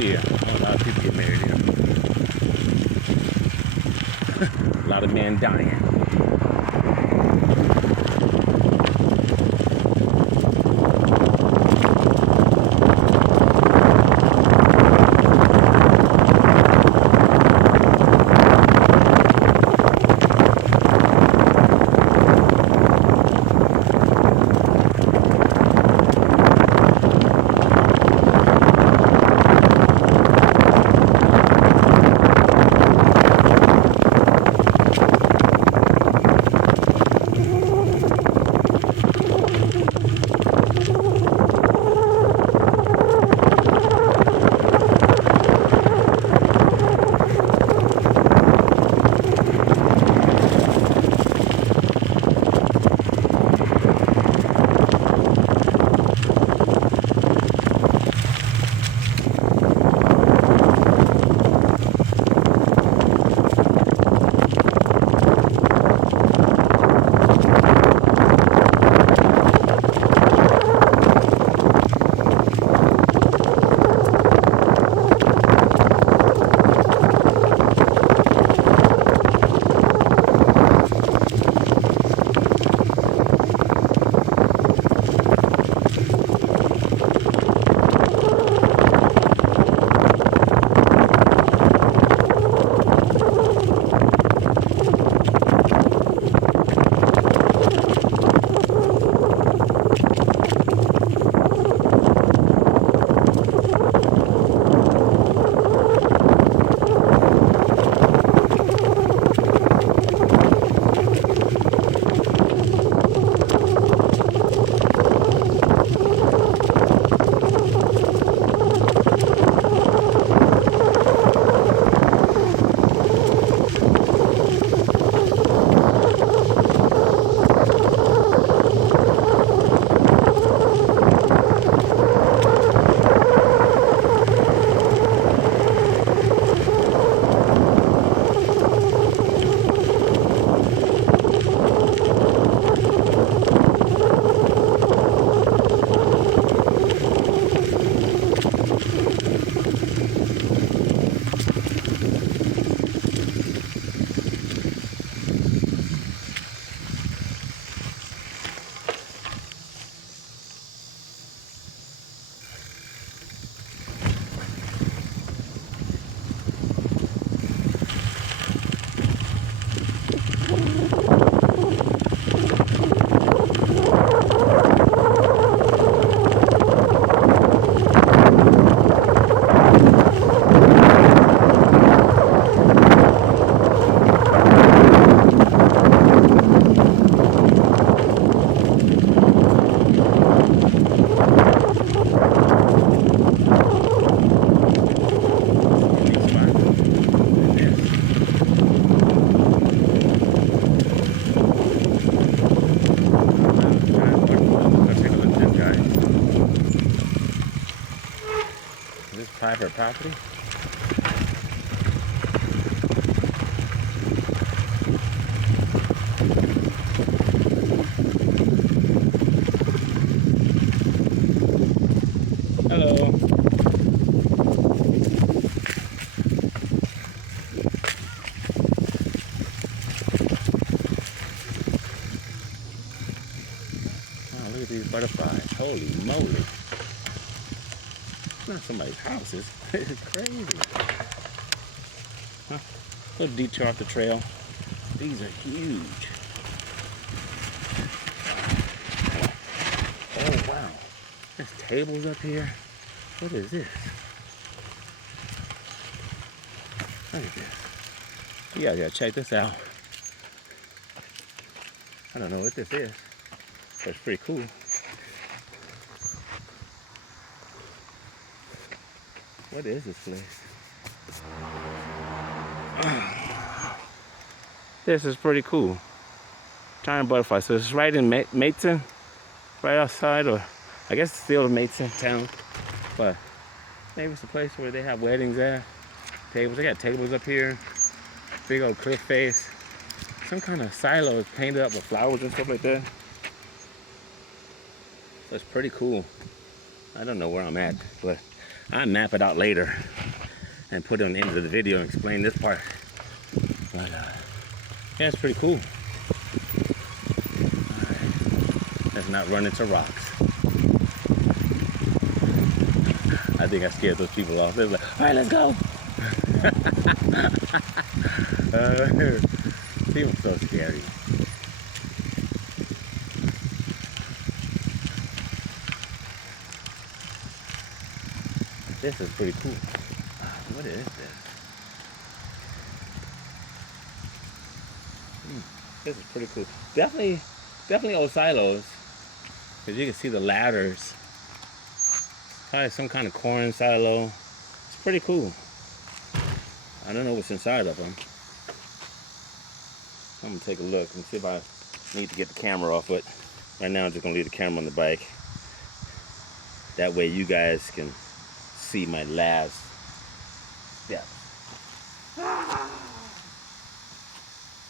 here. A lot of people get married here. A lot of men dying. Private property. Hello. Wow, look at these butterflies. Holy moly. It's not somebody's house. It's crazy. Huh? Little detour off the trail. These are huge. Oh wow. There's tables up here. What is this? Look at this. You guys gotta check this out. I don't know what this is, but it's pretty cool. What is this place? This is pretty cool. Giant butterfly. So it's right in Mason, right outside, or I guess it's still in Mason town, but maybe it's a place where they have weddings at. Tables. They got tables up here. Big old cliff face. Some kind of silo is painted up with flowers and stuff like that. So it's pretty cool. I don't know where I'm at, but I'll map it out later and put it on the end of the video and explain this part. But yeah, it's pretty cool. Alright, let's not run into rocks. I think I scared those people off. They were like, all right, let's go. People are so scary. This is pretty cool. What is this? This is pretty cool. Definitely old silos. Because you can see the ladders. Probably some kind of corn silo. It's pretty cool. I don't know what's inside of them. I'm gonna take a look and see if I need to get the camera off it. Right now I'm just gonna leave the camera on the bike. That way you guys can see my last step.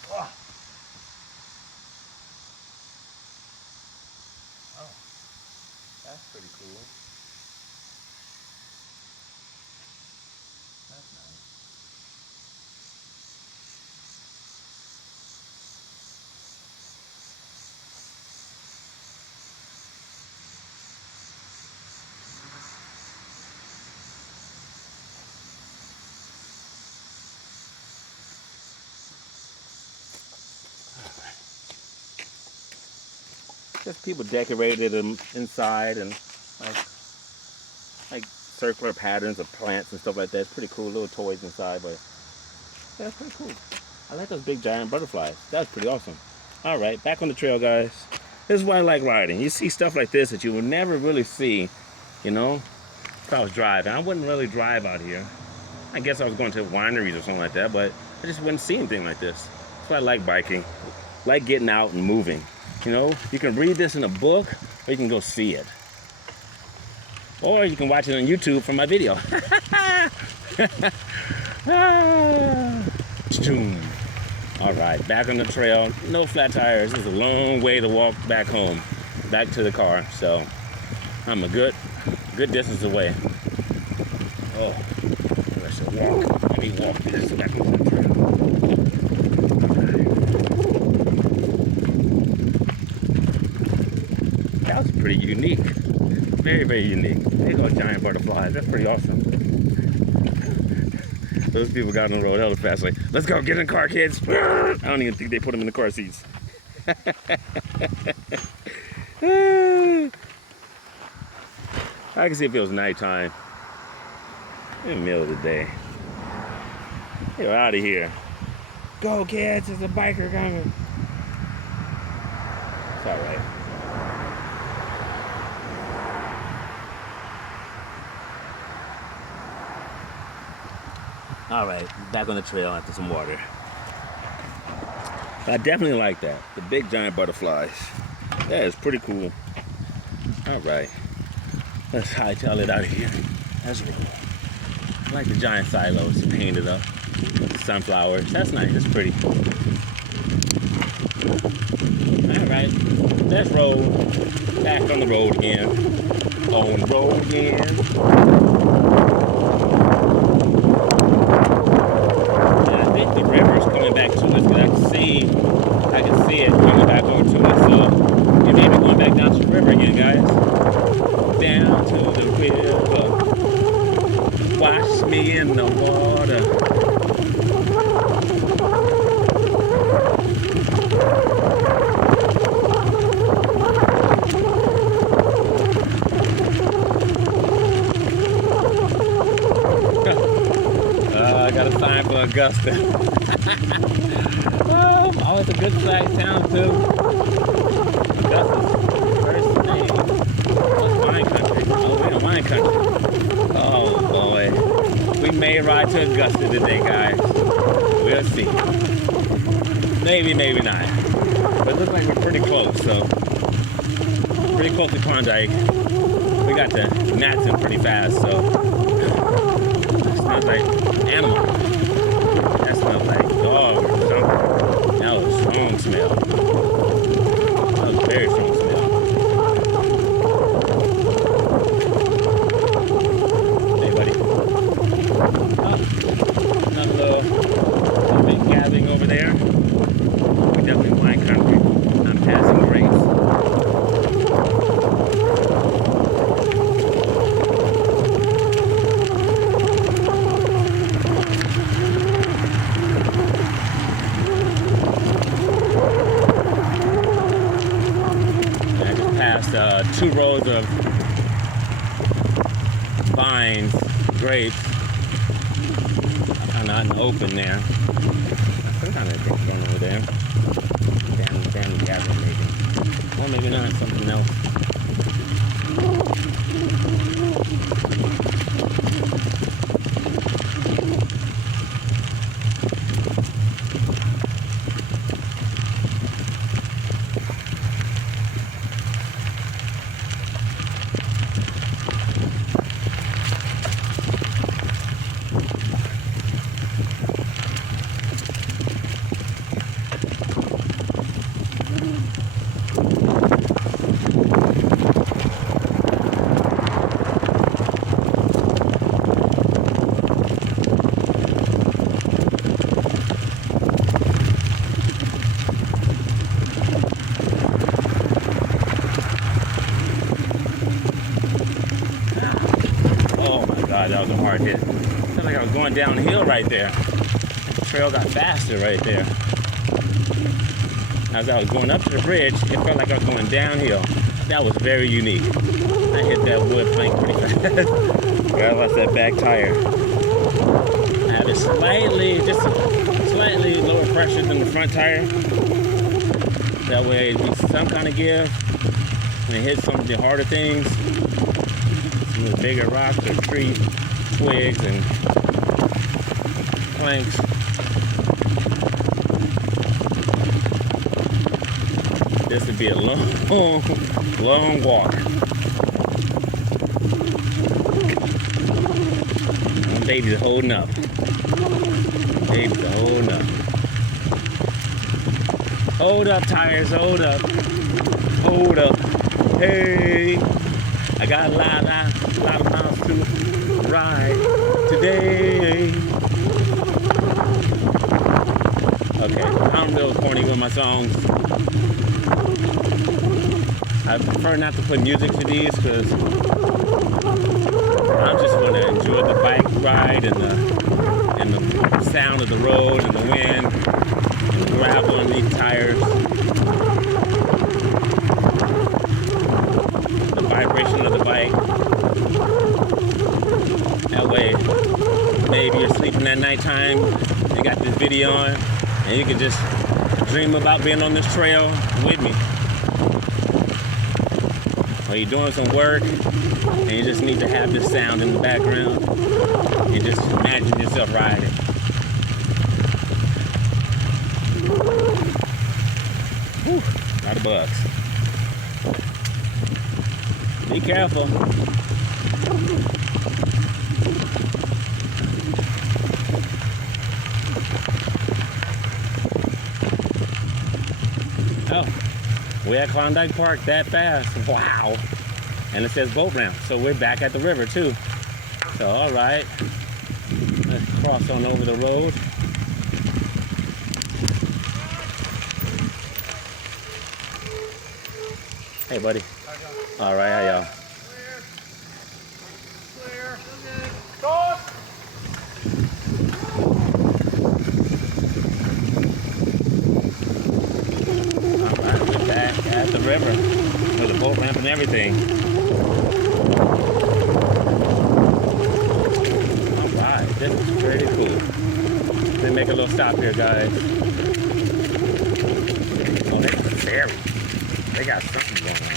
Oh, that's pretty cool. That's nice. Just people decorated them inside and like circular patterns of plants and stuff like that. It's pretty cool, little toys inside, but yeah, it's pretty cool. I like those big giant butterflies. That's pretty awesome. All right, back on the trail, guys. This is why I like riding. You see stuff like this that you will never really see, you know, if I was driving. I wouldn't really drive out here. I guess I was going to wineries or something like that, but I just wouldn't see anything like this. That's why I like biking. I like getting out and moving. You know, you can read this in a book, or you can go see it. Or you can watch it on YouTube from my video. All right, back on the trail. No flat tires. This is a long way to walk back home, back to the car. So I'm a good distance away. Oh, I should walk. Let me walk this back on the trail. That was pretty unique. Very, very unique. They go giant butterflies. That's pretty awesome. Those people got on the road hella fast. Like, let's go, get in the car, kids. I don't even think they put them in the car seats. I can see if it was nighttime. In the middle of the day. You're out of here. Go, kids. There's a biker coming. It's all right. All right, back on the trail after some water. I definitely like that. The big giant butterflies. That is pretty cool. All right, let's hightail it out of here. That's cool. I like the giant silos painted up. Sunflowers. That's nice. That's pretty. All right, let's roll. Back on the road again. On the road again. The river's coming back to us, because I can see it coming back over to us. So it may be going back down to the river again, guys. Down to the river. Wash me in the water. I got a sign for Augusta. Oh, always a good flag town too. Augusta's first name. Oh, wine country. Oh, we're in wine country. Oh boy. We may ride to Augusta today, guys. We'll see. Maybe, maybe not. But it looks like we're pretty close, so pretty close to Klondike. We got to Matson pretty fast, so it smells like animal. That smells like dog or something. That was a strong smell. That was a very strong smell. Maybe 2 rows of vines, grapes, kind of out in the open there. Some kind of thing going over there. Family gathering maybe. Or maybe not, something else. That was a hard hit. Felt like I was going downhill right there. The trail got faster right there. As I was going up to the bridge, it felt like I was going downhill. That was very unique. I hit that wood plank pretty fast. I lost that back tire. I have it just slightly lower pressure than the front tire. That way it needs some kind of give. When it hits some of the harder things, some of the bigger rocks or trees, twigs and planks. This would be a long walk. My baby's holding up. Baby's holding up. Hold up, tires, hold up. Hold up. Hey, I got a lot of miles to ride today. Okay, I'm real corny with my songs. I prefer not to put music to these because I just want to enjoy the bike ride and the sound of the road and the wind and the gravel and these tires. The vibration of the bike. That way, maybe you're sleeping at nighttime, you got this video on, and you can just dream about being on this trail with me. Or you're doing some work, and you just need to have this sound in the background, and just imagine yourself riding. Whew, a lot of bugs. Be careful. Oh, we're at Klondike Park that fast. Wow. And it says boat ramp. So we're back at the river too. So all right. Let's cross on over the road. Hey buddy. All right, how y'all? Clear. Stop. All right, we're back at the river with the boat ramp and everything. All right, this is pretty cool. Let me make a little stop here, guys. Oh, they got a ferry. They got something going on.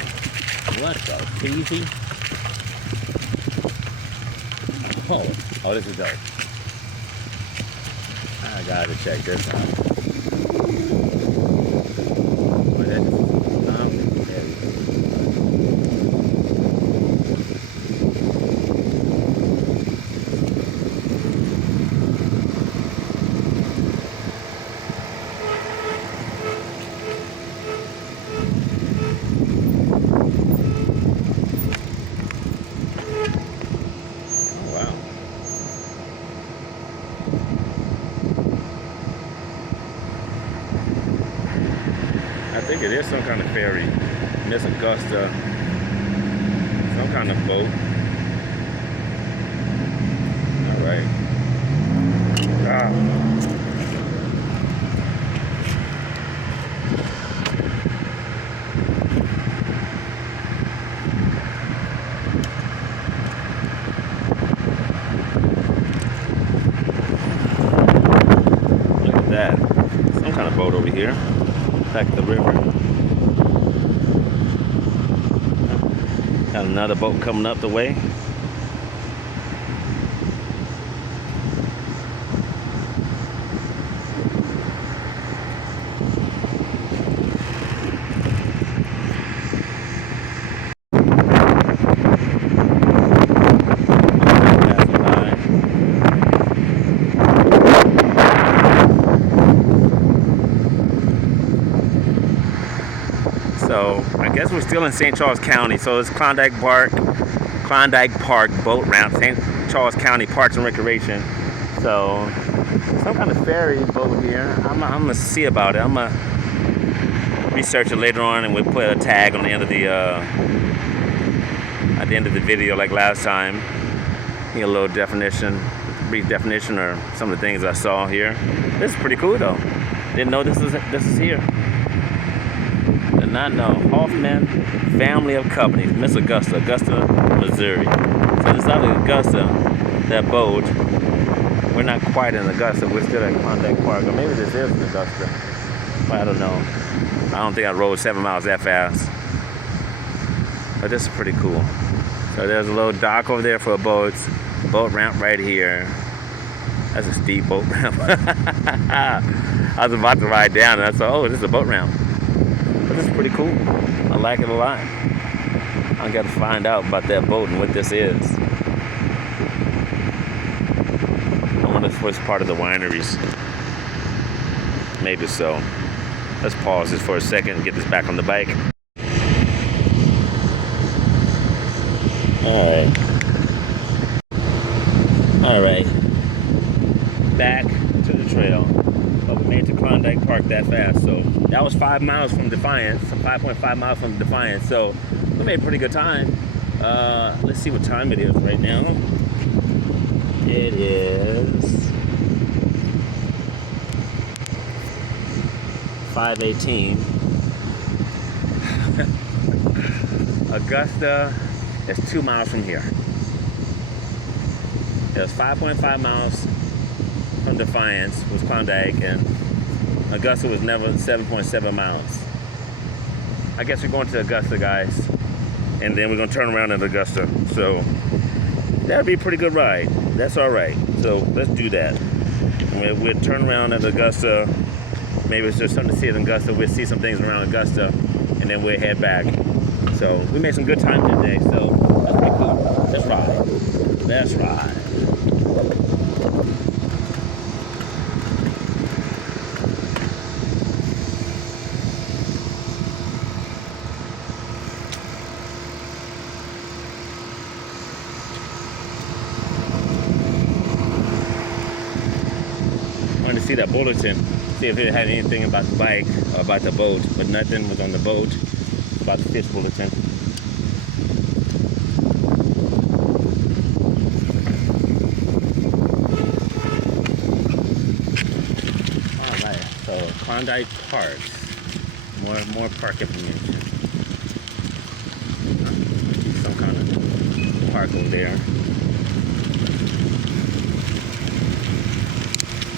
What the peasy? Oh, this is dope. I gotta check this out. What is it? There we go. I think it is some kind of ferry. And there's Augusta. Some kind of boat. Alright. here, back at the river. Got another boat coming up the way. So I guess we're still in St. Charles County. So it's Klondike Park boat ramp, St. Charles County Parks and Recreation. So some kind of ferry boat here. I'm gonna see about it. I'm gonna research it later on, and we'll put a tag on the end of the video like last time. Get a little definition, brief definition, or some of the things I saw here. This is pretty cool though. Didn't know this is here. Did not know. Hoffman family of companies, Miss Augusta, Missouri. So this is out of Augusta, that boat. We're not quite in Augusta. We're still at Klondike Park, or maybe this is Augusta. I don't know. I don't think I rode 7 miles that fast. But this is pretty cool. So there's a little dock over there for boats. Boat ramp right here. That's a steep boat ramp. I was about to ride down and I thought, oh, this is a boat ramp. But this is pretty cool. I like it a lot. I got to find out about that boat and what this is. I wonder if it's part of the wineries. Maybe so. Let's pause this for a second and get this back on the bike. Alright. Back to the trail. But we made it to Klondike Park that fast. So that was 5 miles from Defiance. 5.5 miles from Defiance. So we made pretty good time. Let's see what time it is right now. It is 5:18. Augusta is 2 miles from here. It was 5.5 miles from Defiance was Klondike, and Augusta was never 7.7 miles. I guess we're going to Augusta, guys, and then we're gonna turn around at Augusta. So that'll be a pretty good ride. That's all right. So let's do that. We'll turn around at Augusta. Maybe it's just something to see at Augusta. We'll see some things around Augusta, and then we'll head back. So we made some good time today. So that's pretty cool. Let's ride. Let's ride. To see that bulletin, see if it had anything about the bike or about the boat, but nothing was on the boat about the fish bulletin. Alright, so Klondike Park. More park information. Some kind of park over there.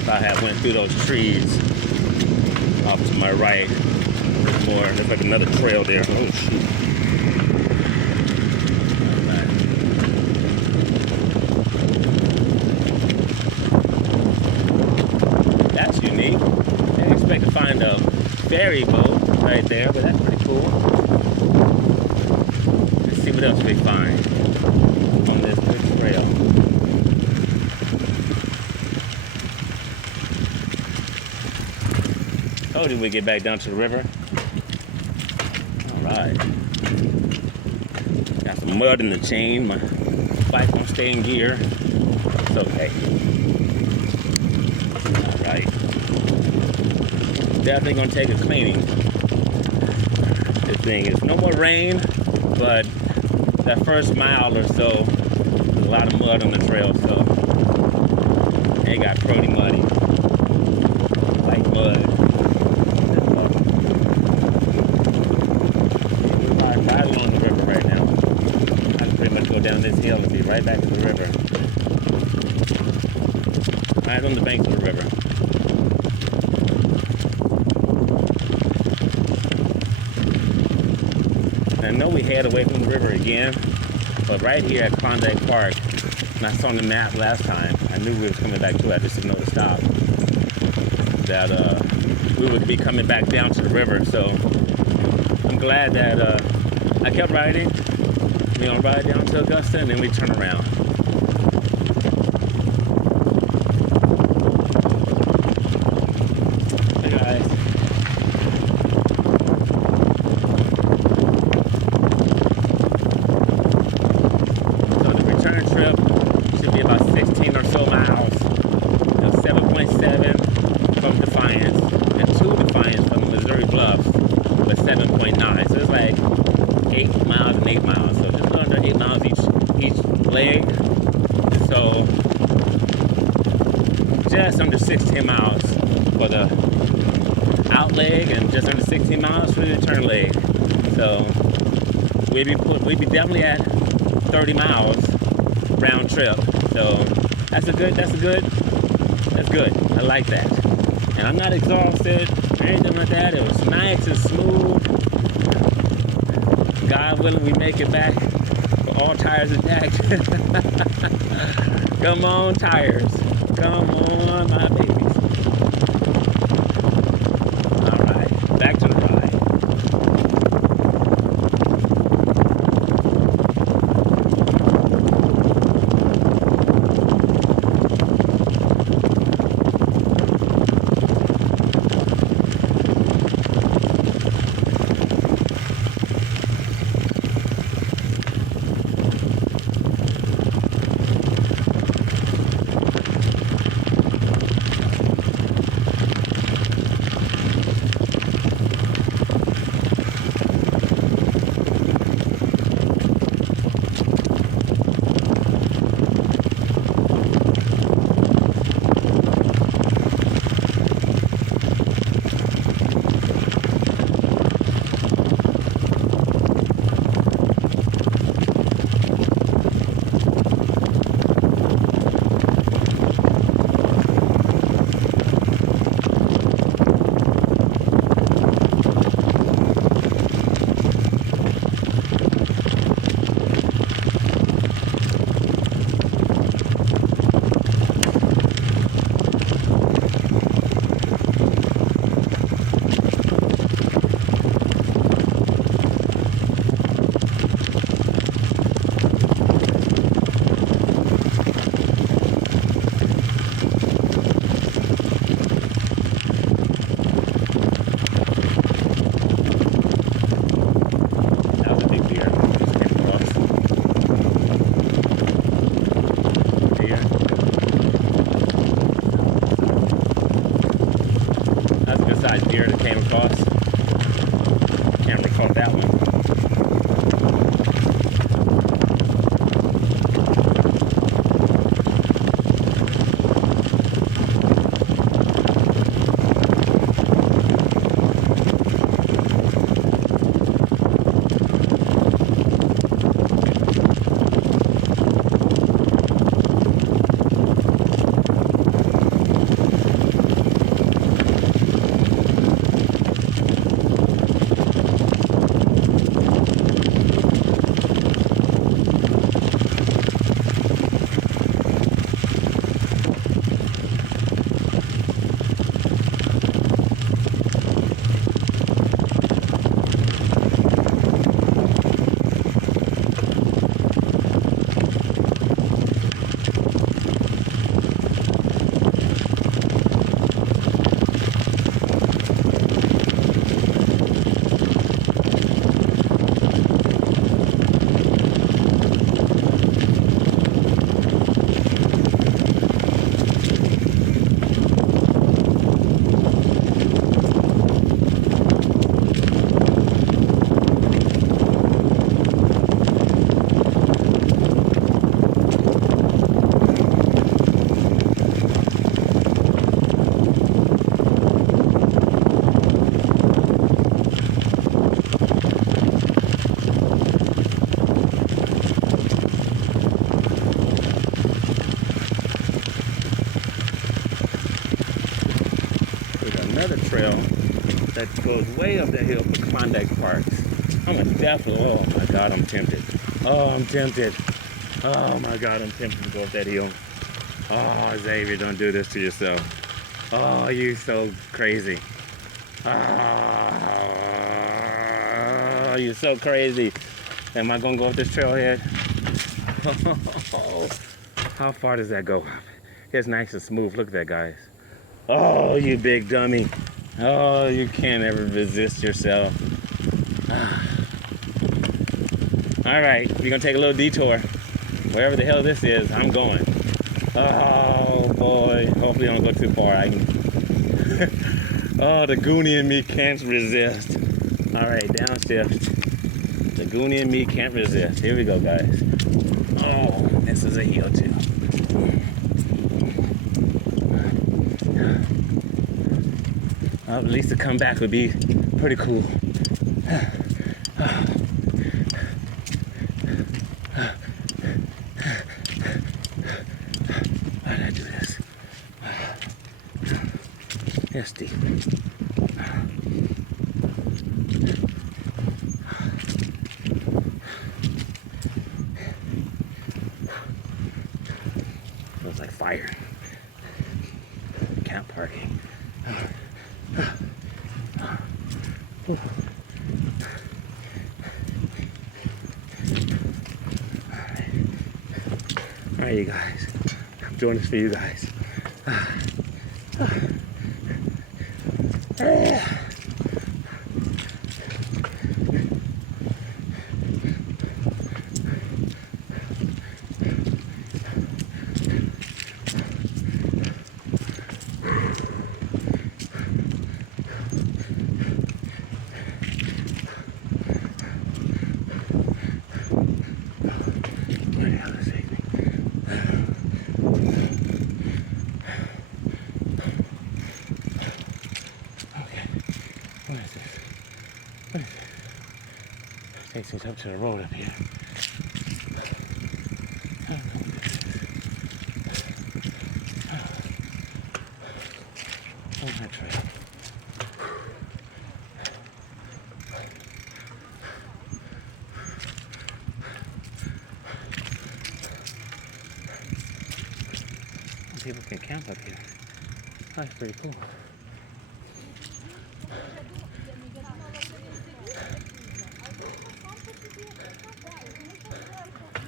I had went through those trees off to my right. There's like another trail there. Oh shoot. Right. That's unique. Didn't expect to find a ferry boat right there, but that's pretty cool. Let's see what else we find on this good trail. Told you we'd get back down to the river. Alright. Got some mud in the chain. My bike won't stay in gear. It's okay. Alright. Definitely gonna take a cleaning. This thing is no more rain, but that first mile or so, there's a lot of mud on the trail, so it got pretty muddy. Like mud. Right along the river right now. I can pretty much go down this hill and be right back to the river. Right on the banks of the river. know we head away from the river again, but right here at Klondike Park, and I saw on the map last time, I knew we were coming back to it, I just didn't know to stop, that we would be coming back down to the river. So I'm glad that I kept riding. We're gonna ride down to Augusta and then we turn around. Hey guys. So the return trip should be about 16 or so miles. 7.7 from Defiance and 2 Defiance from the Missouri Bluffs with 7.9. So it's like 8 miles and 8 miles. So just under 8 miles each leg. So just under 16 miles for the out leg and just under 16 miles for the return leg. So we'd be definitely at 30 miles round trip. So that's good. I like that. And I'm not exhausted or anything like that. It was nice and smooth. God willing, we make it back with all tires intact. Come on, tires. Come on, my babies. All right, back to the ride. Deer that came across. Can't recall that one. Another trail that goes way up the hill for Klondike Park. I'm gonna definitely, oh my God, I'm tempted. Oh, I'm tempted. Oh my God, I'm tempted to go up that hill. Oh, Xavier, don't do this to yourself. Oh, you so crazy. Oh, you're so crazy. Am I gonna go up this trailhead? How far does that go? It's nice and smooth. Look at that, guys. Oh, you big dummy. Oh, you can't ever resist yourself. All right, we're gonna take a little detour. Wherever the hell this is, I'm going. Oh boy, hopefully I don't go too far. Oh, the Goonie in me can't resist. All right, downshift. The Goonie in me can't resist. Here we go, guys. Oh, this is a hill too. Well, at least the comeback would be pretty cool. Why did I do this? Yes, Steve. Feels like fire. Camp parking. All right, you guys. I'm doing this for you guys. Takes us up to the road up here. I don't know what this is. On that trail. People can camp up here. That's pretty cool.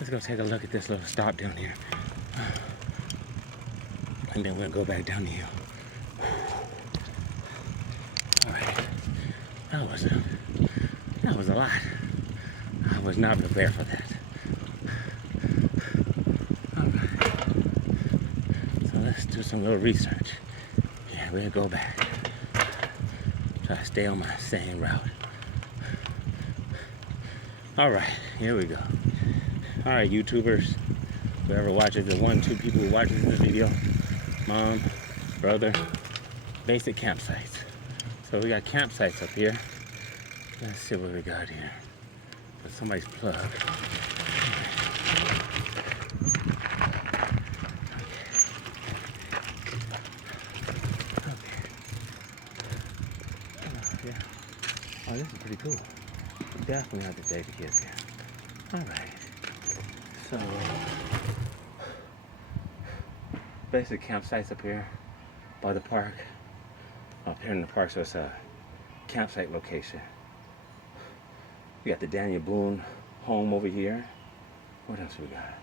Let's go take a look at this little stop down here. And then we'll go back down the hill. All right. That was a lot. I was not prepared for that. All right. So let's do some little research. Yeah, we'll go back. Try to stay on my same route. All right, here we go. All right, YouTubers, whoever watches, the 2 people who watches this video, mom, brother, basic campsites. So we got campsites up here. Let's see what we got here. That's somebody's plug. Yeah. Oh, this is pretty cool. Definitely have to take the kids here. All right. So, basic campsites up here by the park. Up here in the park, so it's a campsite location. We got the Daniel Boone home over here. What else we got?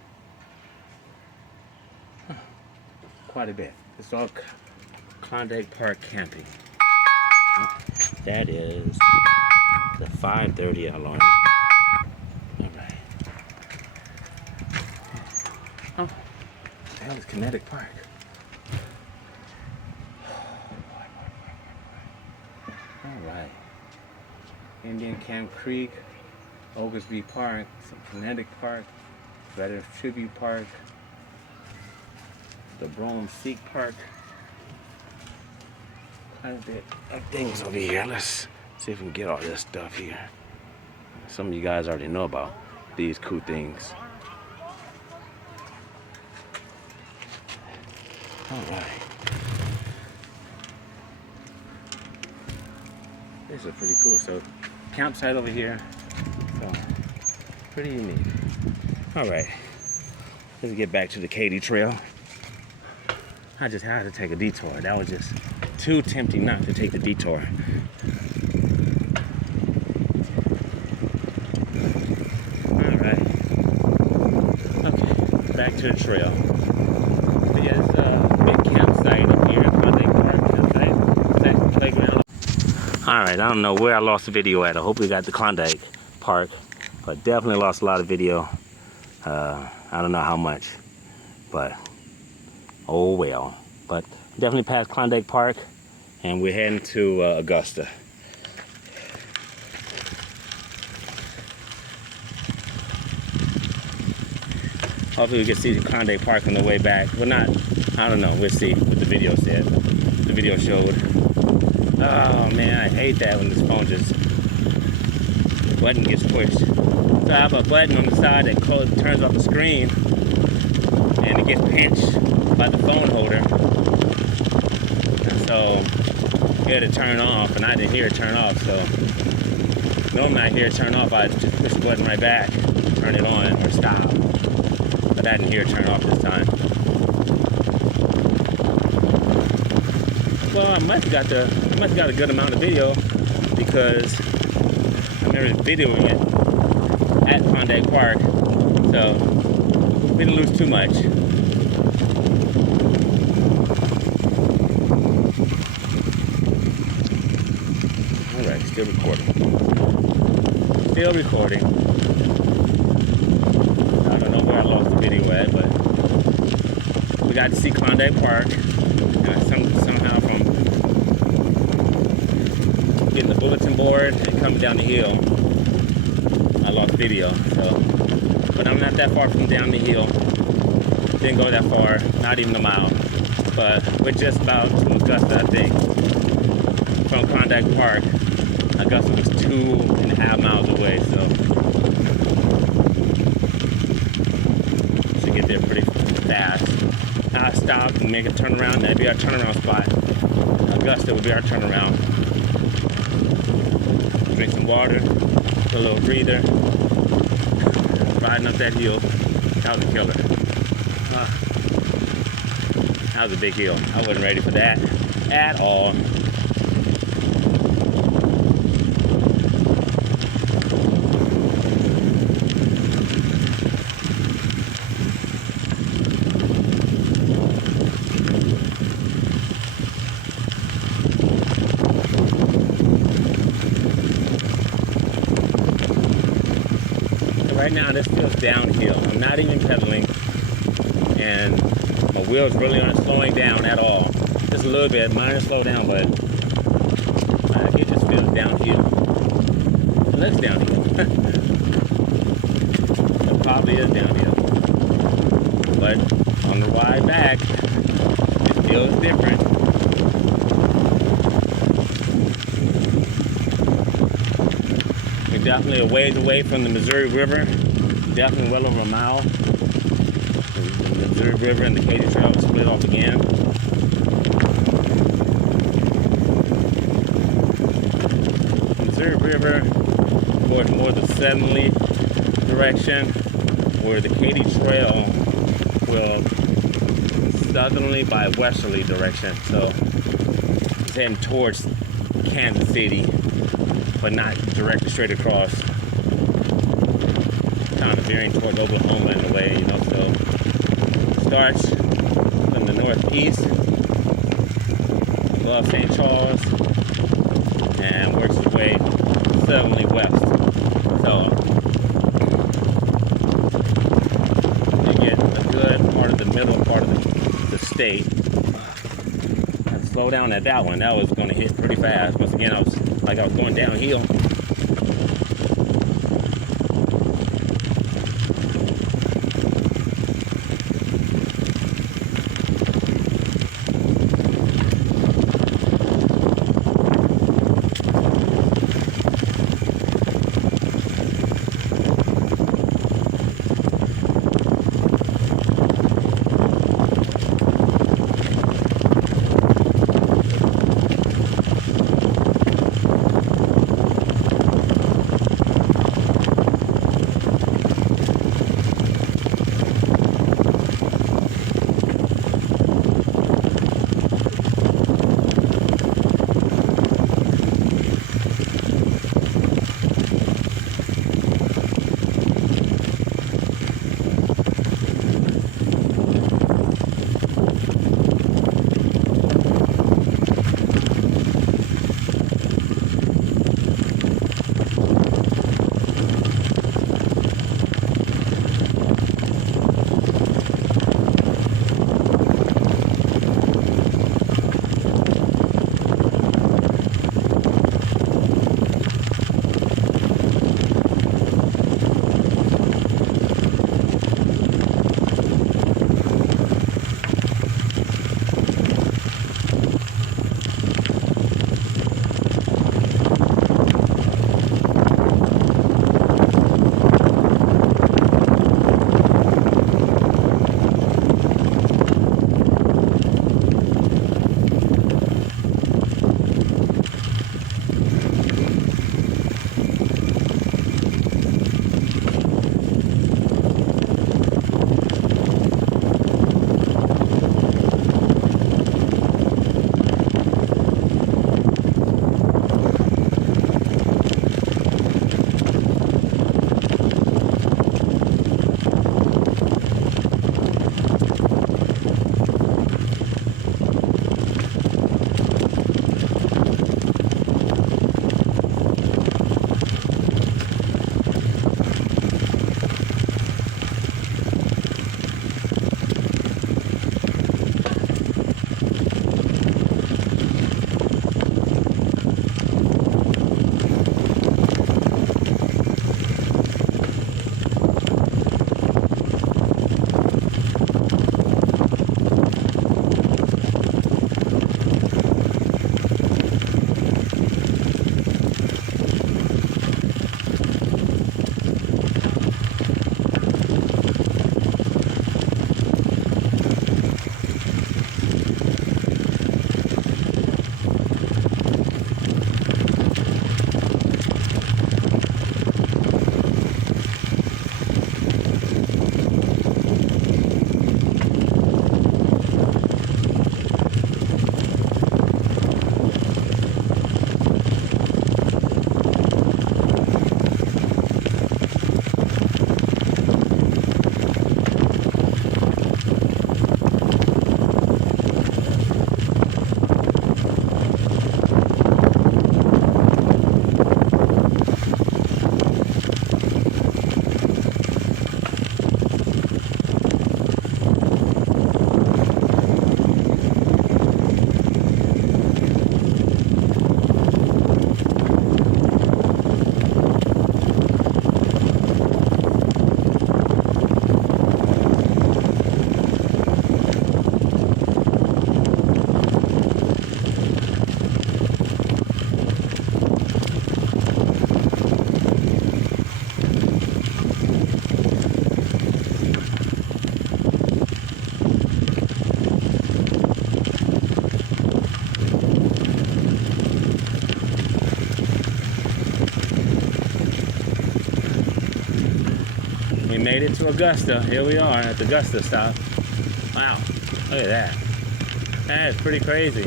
Quite a bit. It's all Klondike Park camping. That is the 5:30 alarm. All right. Oh, the hell is Kinetic Park? All right. Indian Camp Creek, Augusta Park, some Kinetic Park, Veterans Tribute Park, the Brome Seek Park. Quite a bit of things over here. Let's see if we can get all this stuff here. Some of you guys already know about these cool things. All right. This is pretty cool. So, campsite over here. So, pretty unique. All right, let's get back to the Katy Trail. I just had to take a detour. That was just too tempting not to take the detour. All right. Okay, back to the trail. There's a big campsite up here, Klondike Park campsite. It's actually playground. All right, I don't know where I lost the video at. I hope we got the Klondike Park, but definitely lost a lot of video. I don't know how much, but oh well. But definitely past Klondike Park, and we're heading to Augusta. Hopefully we can see the Klondike Park on the way back. We're not, I don't know, we'll see what the video said. The video showed. Oh man, I hate that when this phone just, the button gets pushed. So I have a button on the side that turns off the screen, and it gets pinched by the phone holder. And so it had to turn off, and I didn't hear it turn off. So normally I hear it turn off, I just push the button right back, turn it on or stop. But I didn't hear it turn off this time. Well, I must have got a good amount of video, because I remember videoing it at Klondike Park, so we didn't lose too much. All right, still recording. Still recording. I don't know where I lost the video at, but we got to see Klondike Park. Somehow from getting the bulletin board and coming down the hill, I lost video. So, but I'm not that far from down the hill. Didn't go that far, not even a mile. But we're just about to Augusta, I think. From Klondike Park, Augusta was 2.5 miles away, so should get there pretty fast. I'll stop and make a turnaround. That'd be our turnaround spot. Augusta would be our turnaround. Drink some water, a little breather. Riding up that hill. That was a killer. That was a big hill. I wasn't ready for that at all. Right now this feels downhill. I'm not even pedaling, and my wheels really aren't slowing down at all. Just a little bit, minor slow down, but it just feels downhill. It looks downhill. It probably is downhill. But on the ride back, it feels different. We're definitely a ways away from the Missouri River. Definitely well over a mile. The Missouri River and the Katy Trail split off again. The Missouri River goes more the southerly direction, where the Katy Trail will southerly by westerly direction. So it's heading towards Kansas City, but not directly straight across. Kind of veering towards Oklahoma in a way, you know. So it starts from the northeast, above St. Charles, and works its way southerly west. So you get a good part of the middle part of the state. I had to slow down at that one. That was going to hit pretty fast. Once again, I was going downhill. made it to Augusta. Here we are at the Augusta stop. Wow, look at that. That is pretty crazy.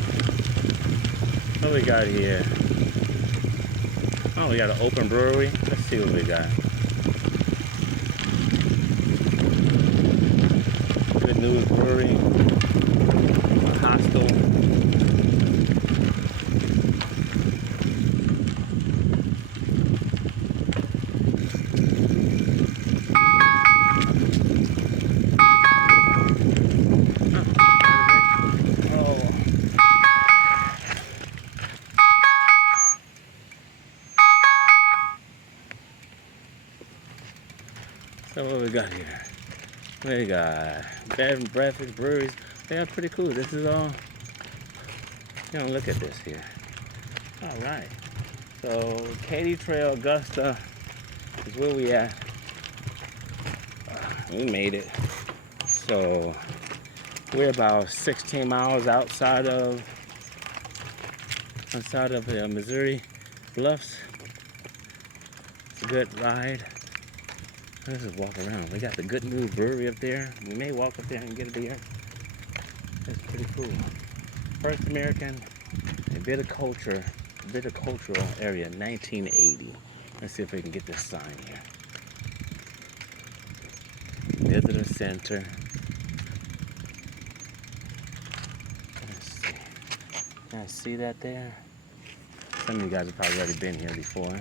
What we got here? Oh, we got an open brewery. Let's see what we got. Good News Brewery. A hostel. So what we got here? We got bed and breakfast breweries. They are pretty cool. This is all. You know, look at this here. All right. So Katy Trail, Augusta is where we at. We made it. So we're about 16 miles outside of the Missouri Bluffs. It's a good ride. Let's just walk around. We got the Good News Brewery up there. We may walk up there and get a beer. That's pretty cool. First American viticultural area, 1980. Let's see if we can get this sign here. Visitor Center. Let's see. Can I see that there? Some of you guys have probably already been here before.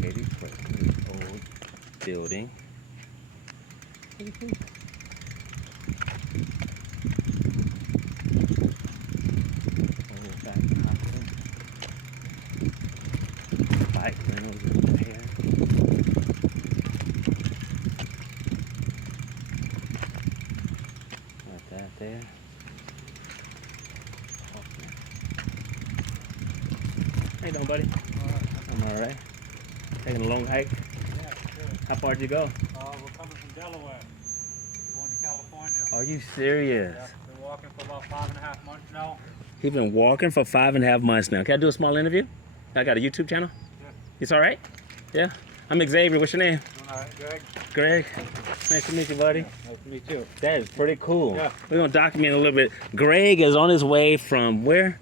Katy Trail, old building. Pretty cool. Bike rentals over here. Got that there. How you doing, buddy? I'm all right. Taking a long hike? Yeah, sure. How far did you go? We're coming from Delaware, going to California. Are you serious? Yeah, been walking for about 5.5 months now. He's been walking for 5.5 months now. Can I do a small interview? I got a YouTube channel. Yeah. It's all right? Yeah? I'm Xavier. What's your name? Doing all right, Greg? Greg. Nice to meet you, buddy. Nice to meet you. That is pretty cool. Yeah. We're going to document a little bit. Greg is on his way from where?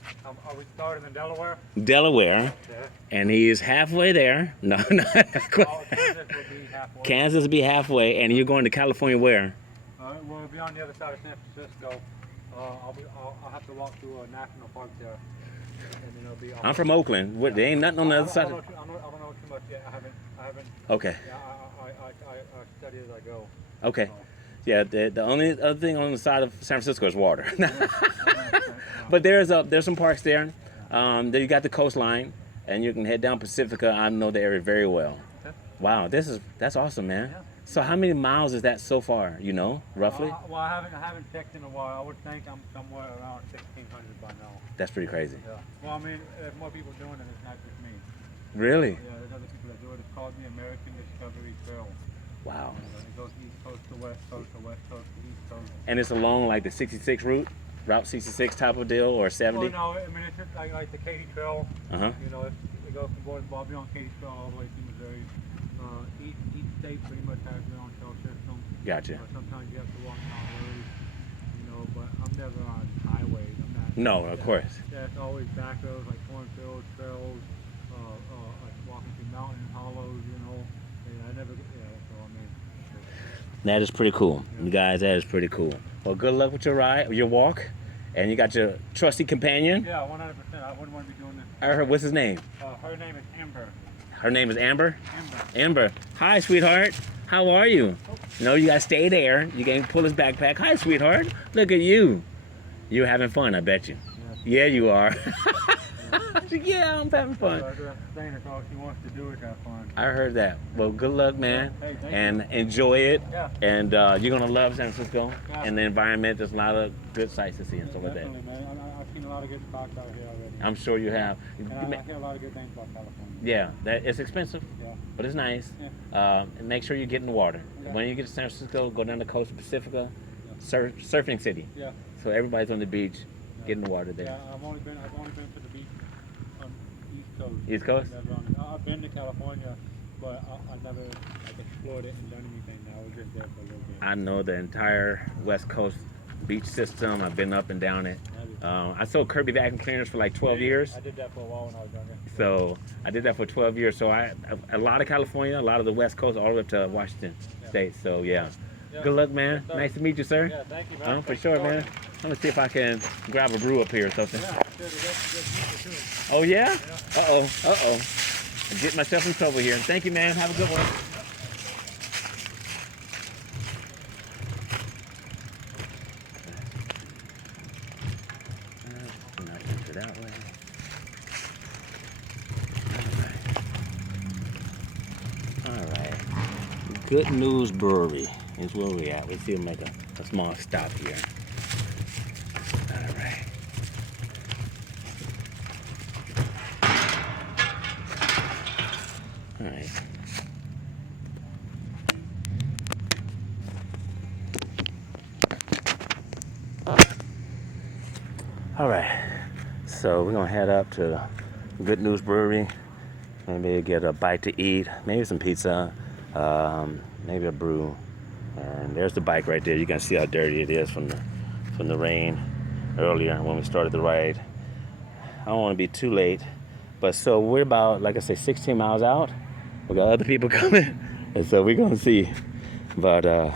We started in Delaware. Delaware. Yeah. And he's halfway there. No, not quite. Kansas will be halfway. Kansas will be halfway. And you're going to California where? We'll be on the other side of San Francisco. I'll have to walk through a national park there. And then it'll be I'm from Oakland. What, there ain't nothing on the other side? I don't know too much yet. I haven't. Okay. Yeah, I study as I go. Okay. So. Yeah, the only other thing on the side of San Francisco is water. Yeah. But there's some parks there. Then you got the coastline, and you can head down Pacifica. I know the area very well. Okay. Wow, that's awesome, man. Yeah. So how many miles is that so far? You know, roughly? Well, I haven't checked in a while. I would think I'm somewhere around 1,600 by now. That's pretty crazy. Yeah. Well, I mean, there's more people doing it. It's not just me. Really? Yeah, there's other people that do it. It's called the American Discovery Trail. Wow. It goes east coast to west coast to west coast to east coast. And it's along like the 66 route, Route 66 type of deal, or 70? Well, no, I mean, it's just like the Katy Trail. Uh-huh. You know, it goes from Gordon Bobby on Katy Trail all the way to Missouri. Each state pretty much has their own trail system. Gotcha. Sometimes you have to walk down roads, you know, but I'm never on highways. I'm not. No, of course. Yeah, it's always back roads like cornfields, trails, like walking through mountain hollows, you know. And I never get, so I mean. That is pretty cool. Yeah. You guys, that is pretty cool. Well, good luck with your ride, your walk. And you got your trusty companion. Yeah, 100%. I wouldn't want to be doing this. I heard, what's his name? Her name is Amber. Her name is Amber? Amber. Amber. Hi, sweetheart. How are you? No, you gotta stay there. You can't pull his backpack. Hi, sweetheart. Look at you. You're having fun, I bet you. Yeah. Yeah, you are. Yeah, I'm having fun. Saying if all she wants to do is have fun. I heard that. Well, good luck, man. Hey, thank And you. enjoy it. Yeah. And you're gonna love San Francisco Yeah. and the environment. There's a lot of good sights to see and stuff like that. Definitely, man. I've seen a lot of good spots out here already. I'm sure you have. And I hear a lot of good things about California. Yeah, that it's expensive, Yeah. but it's nice. Yeah. And make sure you get in the water. Yeah. When you get to San Francisco, go down the coast of Pacifica, surfing city. Yeah. So everybody's on the beach, get in the water there. Yeah, I've only been to the beach on the East Coast. East Coast? I've been to California, but I never like explored it and done anything. I was just there for a little bit. I know the entire West Coast beach system. I've been up and down it. I sold Kirby vacuum cleaners for like 12 years. I did that for a while when I was younger. So I did that for 12 years. So a lot of California, a lot of the West Coast, all the way up to Washington State. So yeah. Good luck, man. Yes, nice to meet you, sir. Yeah, thank you, man. For sure, man. I'm gonna see if I can grab a brew up here or something. Yeah, good. Oh yeah? Uh-oh. I'm getting myself in trouble here. Thank you, man. Have a good one. Not enter that way. All right. Good News Brewery is where we're at. Let's see if we make a small stop here. All right. All right. All right. So we're gonna head up to Good News Brewery. Maybe get a bite to eat. Maybe some pizza. Maybe a brew. And there's the bike right there. You can see how dirty it is from the rain earlier when we started the ride. I don't want to be too late, but so we're about, like I say, 16 miles out. We got other people coming, and so we're gonna see. But I'm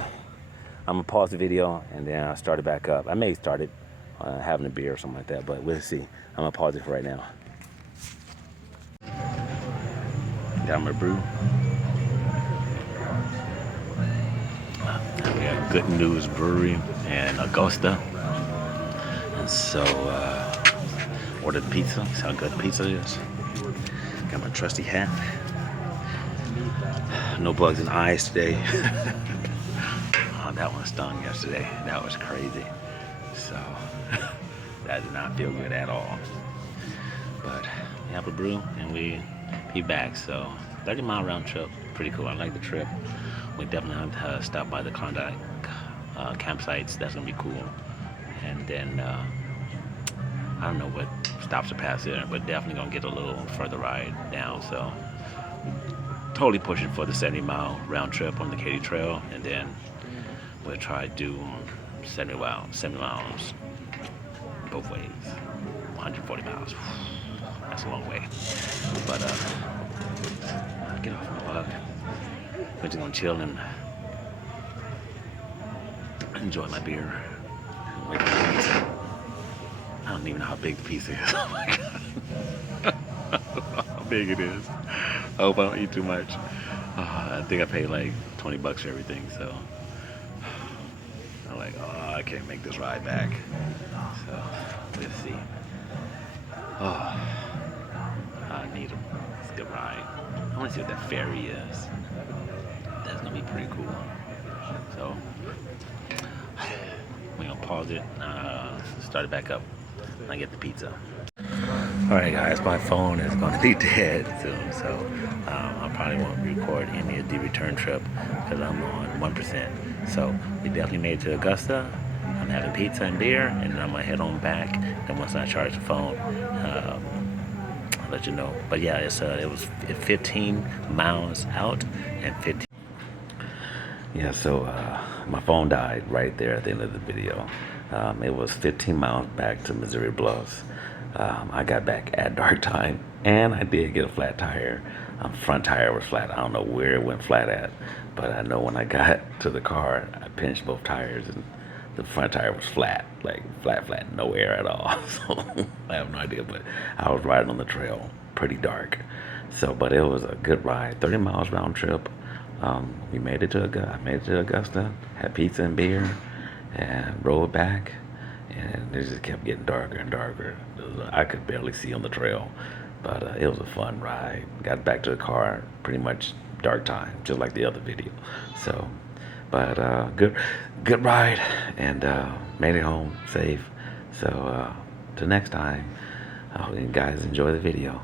gonna pause the video and then I'll start it back up. I may start it having a beer or something like that, but we'll see. I'm gonna pause it for right now. Got my brew. We got Good News Brewery in Augusta. And so, ordered pizza. See how good pizza is. Got my trusty hat. No bugs and eyes today. Oh, that one stung yesterday. That was crazy. So, that did not feel good at all. But we have a brew and we be back. So, 30-mile round trip. Pretty cool. I like the trip. We definitely have to stop by the Klondike campsites. That's gonna be cool. And then I don't know what stops to pass there, but definitely gonna get a little further ride down. So totally pushing for the 70-mile round trip on the Katy Trail, and then we'll try to do 70 miles both ways. 140 miles. That's a long way. But get off my bug. We're just gonna chill and enjoy my beer. Wait for the pizza. I don't even know how big the pizza is. Oh my god. How big it is. I hope I don't eat too much. I think I paid like 20 bucks for everything, so I'm like, oh, I can't make this ride back. So let's see. Oh, I need them. It's a good ride. I want to see what that ferry is. That's gonna be pretty cool. So we're gonna pause it, start it back up when I get the pizza. Alright guys, my phone is gonna be dead soon, so I probably won't record any of the return trip because I'm on 1%. So we definitely made it to Augusta. I'm having pizza and beer, and then I'm gonna head on back. And once I charge the phone, I'll let you know. But yeah, it was 15 miles out and 15. Yeah, so my phone died right there at the end of the video. It was 15 miles back to Missouri Bluffs. I got back at dark time, and I did get a flat tire. Front tire was flat. I don't know where it went flat at, but I know when I got to the car, I pinched both tires, and the front tire was flat, like flat, no air at all. So I have no idea, but I was riding on the trail, pretty dark. So, but it was a good ride, 30 miles round trip. We made it to Augusta, had pizza and beer, and rode back, and it just kept getting darker and darker. I could barely see on the trail, but it was a fun ride. Got back to the car pretty much dark time, just like the other video. So, but good ride, and made it home safe. So till next time, I hope you guys enjoy the video.